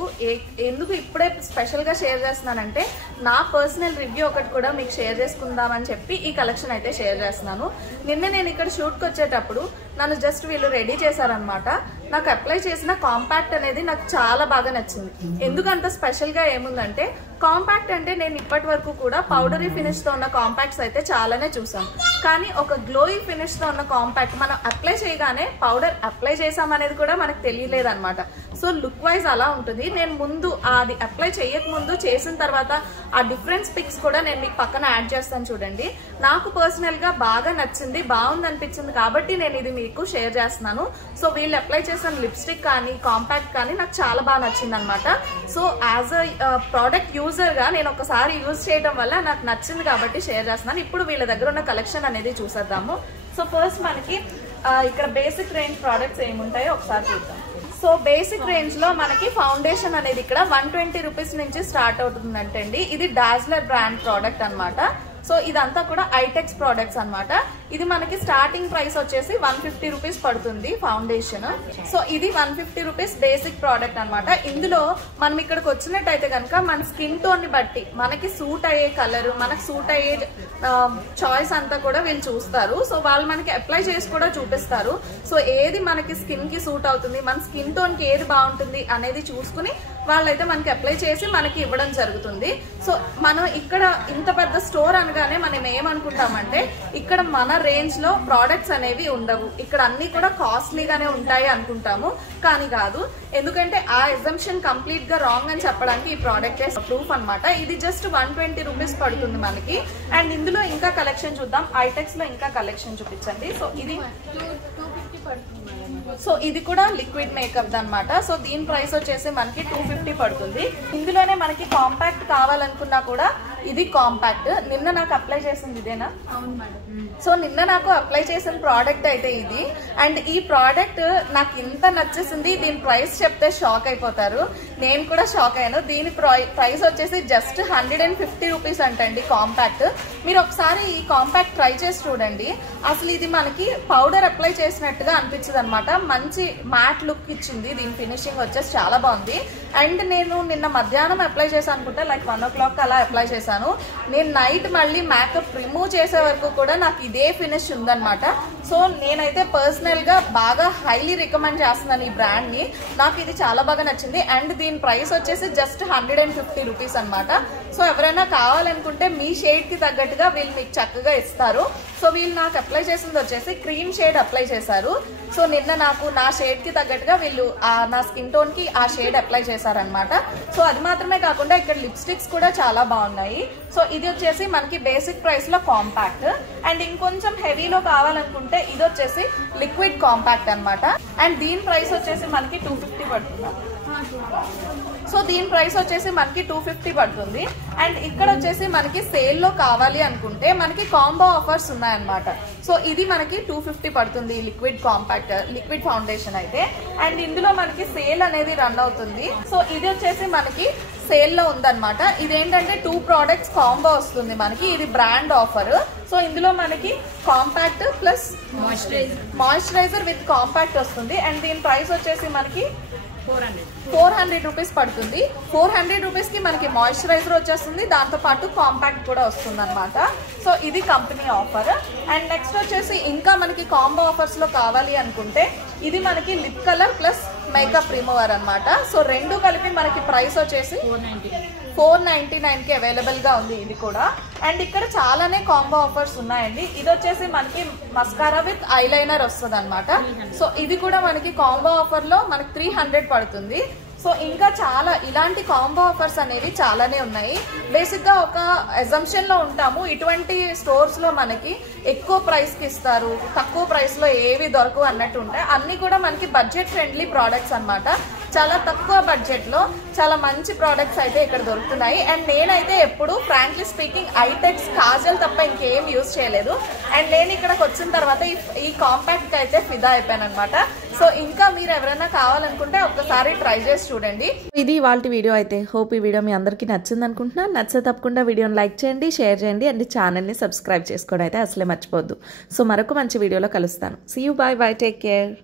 ఎందుకు ఇప్పుడే స్పెషల్గా షేర్ చేస్తున్నానంటే, నా పర్సనల్ రివ్యూ ఒకటి కూడా మీకు షేర్ చేసుకుందామని చెప్పి ఈ కలెక్షన్ అయితే షేర్ చేస్తున్నాను. నిన్న నేను ఇక్కడ షూట్కి వచ్చేటప్పుడు నన్ను జస్ట్ వీళ్ళు రెడీ చేశారనమాట. నాకు అప్లై చేసిన కాంపాక్ట్ అనేది నాకు చాలా బాగా నచ్చింది. ఎందుకంత స్పెషల్గా ఏముందంటే, కాంపాక్ట్ అంటే నేను ఇప్పటి వరకు కూడా పౌడరీ ఫినిష్తో ఉన్న కాంపాక్ట్స్ అయితే చాలానే చూసాను. కానీ ఒక గ్లోయి ఫినిష్తో ఉన్న కాంపాక్ట్ మనం అప్లై చేయగానే పౌడర్ అప్లై చేసామనేది కూడా మనకు తెలియలేదన్నమాట. సో లుక్ వైజ్ అలా ఉంటుంది. నేను ముందు అది అప్లై చేయక ముందు, చేసిన తర్వాత ఆ డిఫరెన్స్ పిక్స్ కూడా నేను మీకు పక్కన యాడ్ చేస్తాను చూడండి. నాకు పర్సనల్గా బాగా నచ్చింది, బాగుంది అనిపించింది కాబట్టి నేను ఇది మీకు షేర్ చేస్తున్నాను. సో వీళ్ళు అప్లై చేసిన లిప్స్టిక్ కానీ, కాంపాక్ట్ కానీ నాకు చాలా బాగా నచ్చింది అనమాట. సో యాజ్ అ ప్రోడక్ట్ యూజర్గా నేను ఒకసారి యూజ్ చేయడం వల్ల నాకు నచ్చింది కాబట్టి షేర్ చేస్తున్నాను. ఇప్పుడు వీళ్ళ దగ్గర ఉన్న కలెక్షన్ అనేది చూసేద్దాము. సో ఫస్ట్ మనకి ఇక్కడ బేసిక్ రేంజ్ ప్రోడక్ట్స్ ఏముంటాయో ఒకసారి చూద్దాం. సో బేసిక్ రేంజ్ లో మనకి ఫౌండేషన్ అనేది ఇక్కడ 120 రూపీస్ నుంచి స్టార్ట్ అవుతుందంటండి. ఇది డాజ్లర్ బ్రాండ్ ప్రోడక్ట్ అనమాట. సో ఇదంతా కూడా ఐటెక్స్ ప్రోడక్ట్స్ అనమాట. ఇది మనకి స్టార్టింగ్ ప్రైస్ వచ్చేసి 150 రూపీస్ పడుతుంది ఫౌండేషన్. సో ఇది 150 రూపీస్ బేసిక్ ప్రోడక్ట్ అనమాట. ఇందులో మనం ఇక్కడికి వచ్చినట్టయితే కనుక మన స్కిన్ టోన్ ని బట్టి మనకి సూట్ అయ్యే కలర్, మనకి సూట్ అయ్యే చాయిస్ అంతా కూడా వీళ్ళు చూస్తారు. సో వాళ్ళు మనకి అప్లై చేసి కూడా చూపిస్తారు. సో ఏది మనకి స్కిన్ కి సూట్ అవుతుంది, మన స్కిన్ టోన్ కి ఏది బాగుంటుంది అనేది చూసుకుని వాళ్ళైతే మనకి అప్లై చేసి మనకి ఇవ్వడం జరుగుతుంది. సో మనం ఇక్కడ ఇంత పెద్ద స్టోర్ అనగానే మనం ఏమనుకుంటామంటే, ఇక్కడ మన రేంజ్ లో ప్రోడక్ట్స్ అనేవి ఉండవు, ఇక్కడ అన్ని కూడా కాస్ట్లీగానే ఉంటాయి అనుకుంటాము. కానీ కాదు, ఎందుకంటే ఆ ఎగ్జంప్షన్ కంప్లీట్ గా రాంగ్ అని చెప్పడానికి ఈ ప్రోడక్ట్ ప్రూఫ్ అనమాట. ఇది జస్ట్ 120 రూపీస్ పడుతుంది మనకి. అండ్ ఇందులో ఇంకా కలెక్షన్ చూద్దాం. ఐటెక్స్ లో ఇంకా కలెక్షన్ చూపించండి. సో ఇది 250 పడుతుంది. సో ఇది కూడా లిక్విడ్ మేకప్ అనమాట. సో దీని ప్రైస్ వచ్చేసి మనకి 250 పడుతుంది. ఇందులోనే మనకి కాంపాక్ట్ కావాలనుకున్నా కూడా ఇది కాంపాక్ట్. నిన్న నాకు అప్లై చేసింది ఇదేనా? అవును మేడం. సో నిన్న నాకు అప్లై చేసిన ప్రోడక్ట్ అయితే ఇది. అండ్ ఈ ప్రోడక్ట్ నాకు ఇంత నచ్చేసింది, దీని ప్రైస్ చెప్తే షాక్ అయిపోతారు. నేను కూడా షాక్ అయ్యాను. దీని ప్రైస్ వచ్చేసి జస్ట్ 150 రూపీస్ అంటండి కాంపాక్ట్. మీరు ఒకసారి ఈ కాంపాక్ట్ ట్రై చేసి చూడండి. అసలు ఇది మనకి పౌడర్ అప్లై చేసినట్టుగా అనిపించింది అనమాట. మంచి మ్యాట్ లుక్ ఇచ్చింది. దీని ఫినిషింగ్ వచ్చేసి చాలా బాగుంది. అండ్ నేను నిన్న మధ్యాహ్నం అప్లై చేశాను అనుకుంటా, లైక్ 1 o'clock అలా అప్లై చేశాను. నేను నైట్ మళ్ళీ మేకప్ రిమూవ్ చేసే వరకు కూడా నాకు ఇదే ఫినిష్ ఉందన్నమాట. సో నేనైతే పర్సనల్ గా బాగా హైలీ రికమెండ్ చేస్తున్నాను ఈ బ్రాండ్ ని. నాకు ఇది చాలా బాగా నచ్చింది. అండ్ దీని ప్రైస్ వచ్చేసి జస్ట్ 150 రూపీస్ అనమాట. సో ఎవరైనా కావాలనుకుంటే మీ షేడ్ కి తగ్గట్టుగా వీళ్ళు మీకు చక్కగా ఇస్తారు. సో వీళ్ళు నాకు అప్లై చేసింది వచ్చేసి క్రీమ్ షేడ్ అప్లై చేశారు. సో నిన్న నాకు నా షేడ్ కి తగ్గట్టుగా వీళ్ళు నా స్కిన్ టోన్ కి ఆ షేడ్ అప్లై చేశారనమాట. సో అది మాత్రమే కాకుండా ఇక్కడ లిప్స్టిక్స్ కూడా చాలా బాగున్నాయి. సో ఇది వచ్చేసి మనకి బేసిక్ ప్రైస్ లో కాంపాక్ట్. అండ్ ఇంకొంచెం హెవీలో కావాలనుకుంటే ఇది వచ్చేసి లిక్విడ్ కాంపాక్ట్ అనమాట. అండ్ దీని ప్రైస్ వచ్చేసి మనకి 250 పడుతుంది. సో దీని ప్రైస్ వచ్చేసి మనకి 250 పడుతుంది. అండ్ ఇక్కడ వచ్చేసి మనకి సేల్ లో కావాలి అనుకుంటే మనకి కాంబో ఆఫర్స్ ఉన్నాయన్నమాట. సో ఇది మనకి 250 పడుతుంది లిక్విడ్ కాంపాక్ట్, లిక్విడ్ ఫౌండేషన్ అయితే. అండ్ ఇందులో మనకి సేల్ అనేది రన్ అవుతుంది. సో ఇది వచ్చేసి మనకి సేల్ లో ఉందన్నమాట. ఇదేంటంటే 2 ప్రోడక్ట్స్ కాంబో వస్తుంది మనకి. ఇది బ్రాండ్ ఆఫర్. సో ఇందులో మనకి compact plus moisturiser with compact వస్తుంది. అండ్ దీని ప్రైస్ వచ్చేసి మనకి 400 రూపీస్ పడుతుంది. 400 రూపీస్ కి మనకి మాయిశ్చరైజర్ వచ్చేస్తుంది, దాంతో పాటు కాంపాక్ట్ కూడా వస్తుంది అనమాట. సో ఇది కంపెనీ ఆఫర్. అండ్ నెక్స్ట్ వచ్చేసి ఇంకా మనకి కాంబో ఆఫర్స్ లో కావాలి అనుకుంటే ఇది మనకి lip colour plus makeup remover అనమాట. సో రెండు కలిపి మనకి ప్రైస్ వచ్చేసి 499 కి అవైలబుల్ గా ఉంది ఇది కూడా. అండ్ ఇక్కడ చాలానే కాంబో ఆఫర్స్ ఉన్నాయండి. ఇది వచ్చేసి మనకి మస్కారా విత్ ఐలైనర్ వస్తుంది అనమాట. సో ఇది కూడా మనకి కాంబో ఆఫర్ లో మనకి 300 పడుతుంది. సో ఇంకా చాలా ఇలాంటి కాంబో ఆఫర్స్ అనేవి చాలానే ఉన్నాయి. బేసిక్ గా ఒక అజంప్షన్ లో ఉంటాము, ఇటువంటి స్టోర్స్ లో మనకి ఎక్కువ ప్రైస్ కి ఇస్తారు, తక్కువ ప్రైస్ లో ఏవి దొరకవు అన్నట్టు ఉంటాయి. అన్ని కూడా మనకి బడ్జెట్ ఫ్రెండ్లీ ప్రోడక్ట్స్ అనమాట. చాలా తక్కువ బడ్జెట్ లో చాలా మంచి ప్రోడక్ట్స్ అయితే ఇక్కడ దొరుకుతున్నాయి. అండ్ నేనైతే ఎప్పుడు ఫ్రాంక్లీ స్పీకింగ్ ఐటెక్స్ కాజల్ తప్ప ఇంకేం యూజ్ చేయలేదు. అండ్ నేను ఇక్కడికి వచ్చిన తర్వాత ఈ కాంపాక్ట్ అయితే ఫిదా అయిపోయాను అనమాట. సో ఇంకా మీరు ఎవరైనా కావాలనుకుంటే ఒక్కసారి ట్రై చేసి చూడండి. ఇది ఇవాళ వీడియో అయితే. హోప్ ఈ వీడియో మీ అందరికీ నచ్చింది అనుకుంటున్నా. నచ్చితే తప్పకుండా వీడియోని లైక్ చేయండి, షేర్ చేయండి, అండ్ ఛానల్ని సబ్స్క్రైబ్ చేసుకోవడం అయితే అసలే మర్చిపోద్దు. సో మరొక మంచి వీడియోలో కలుస్తాను. See you, bye bye, take care.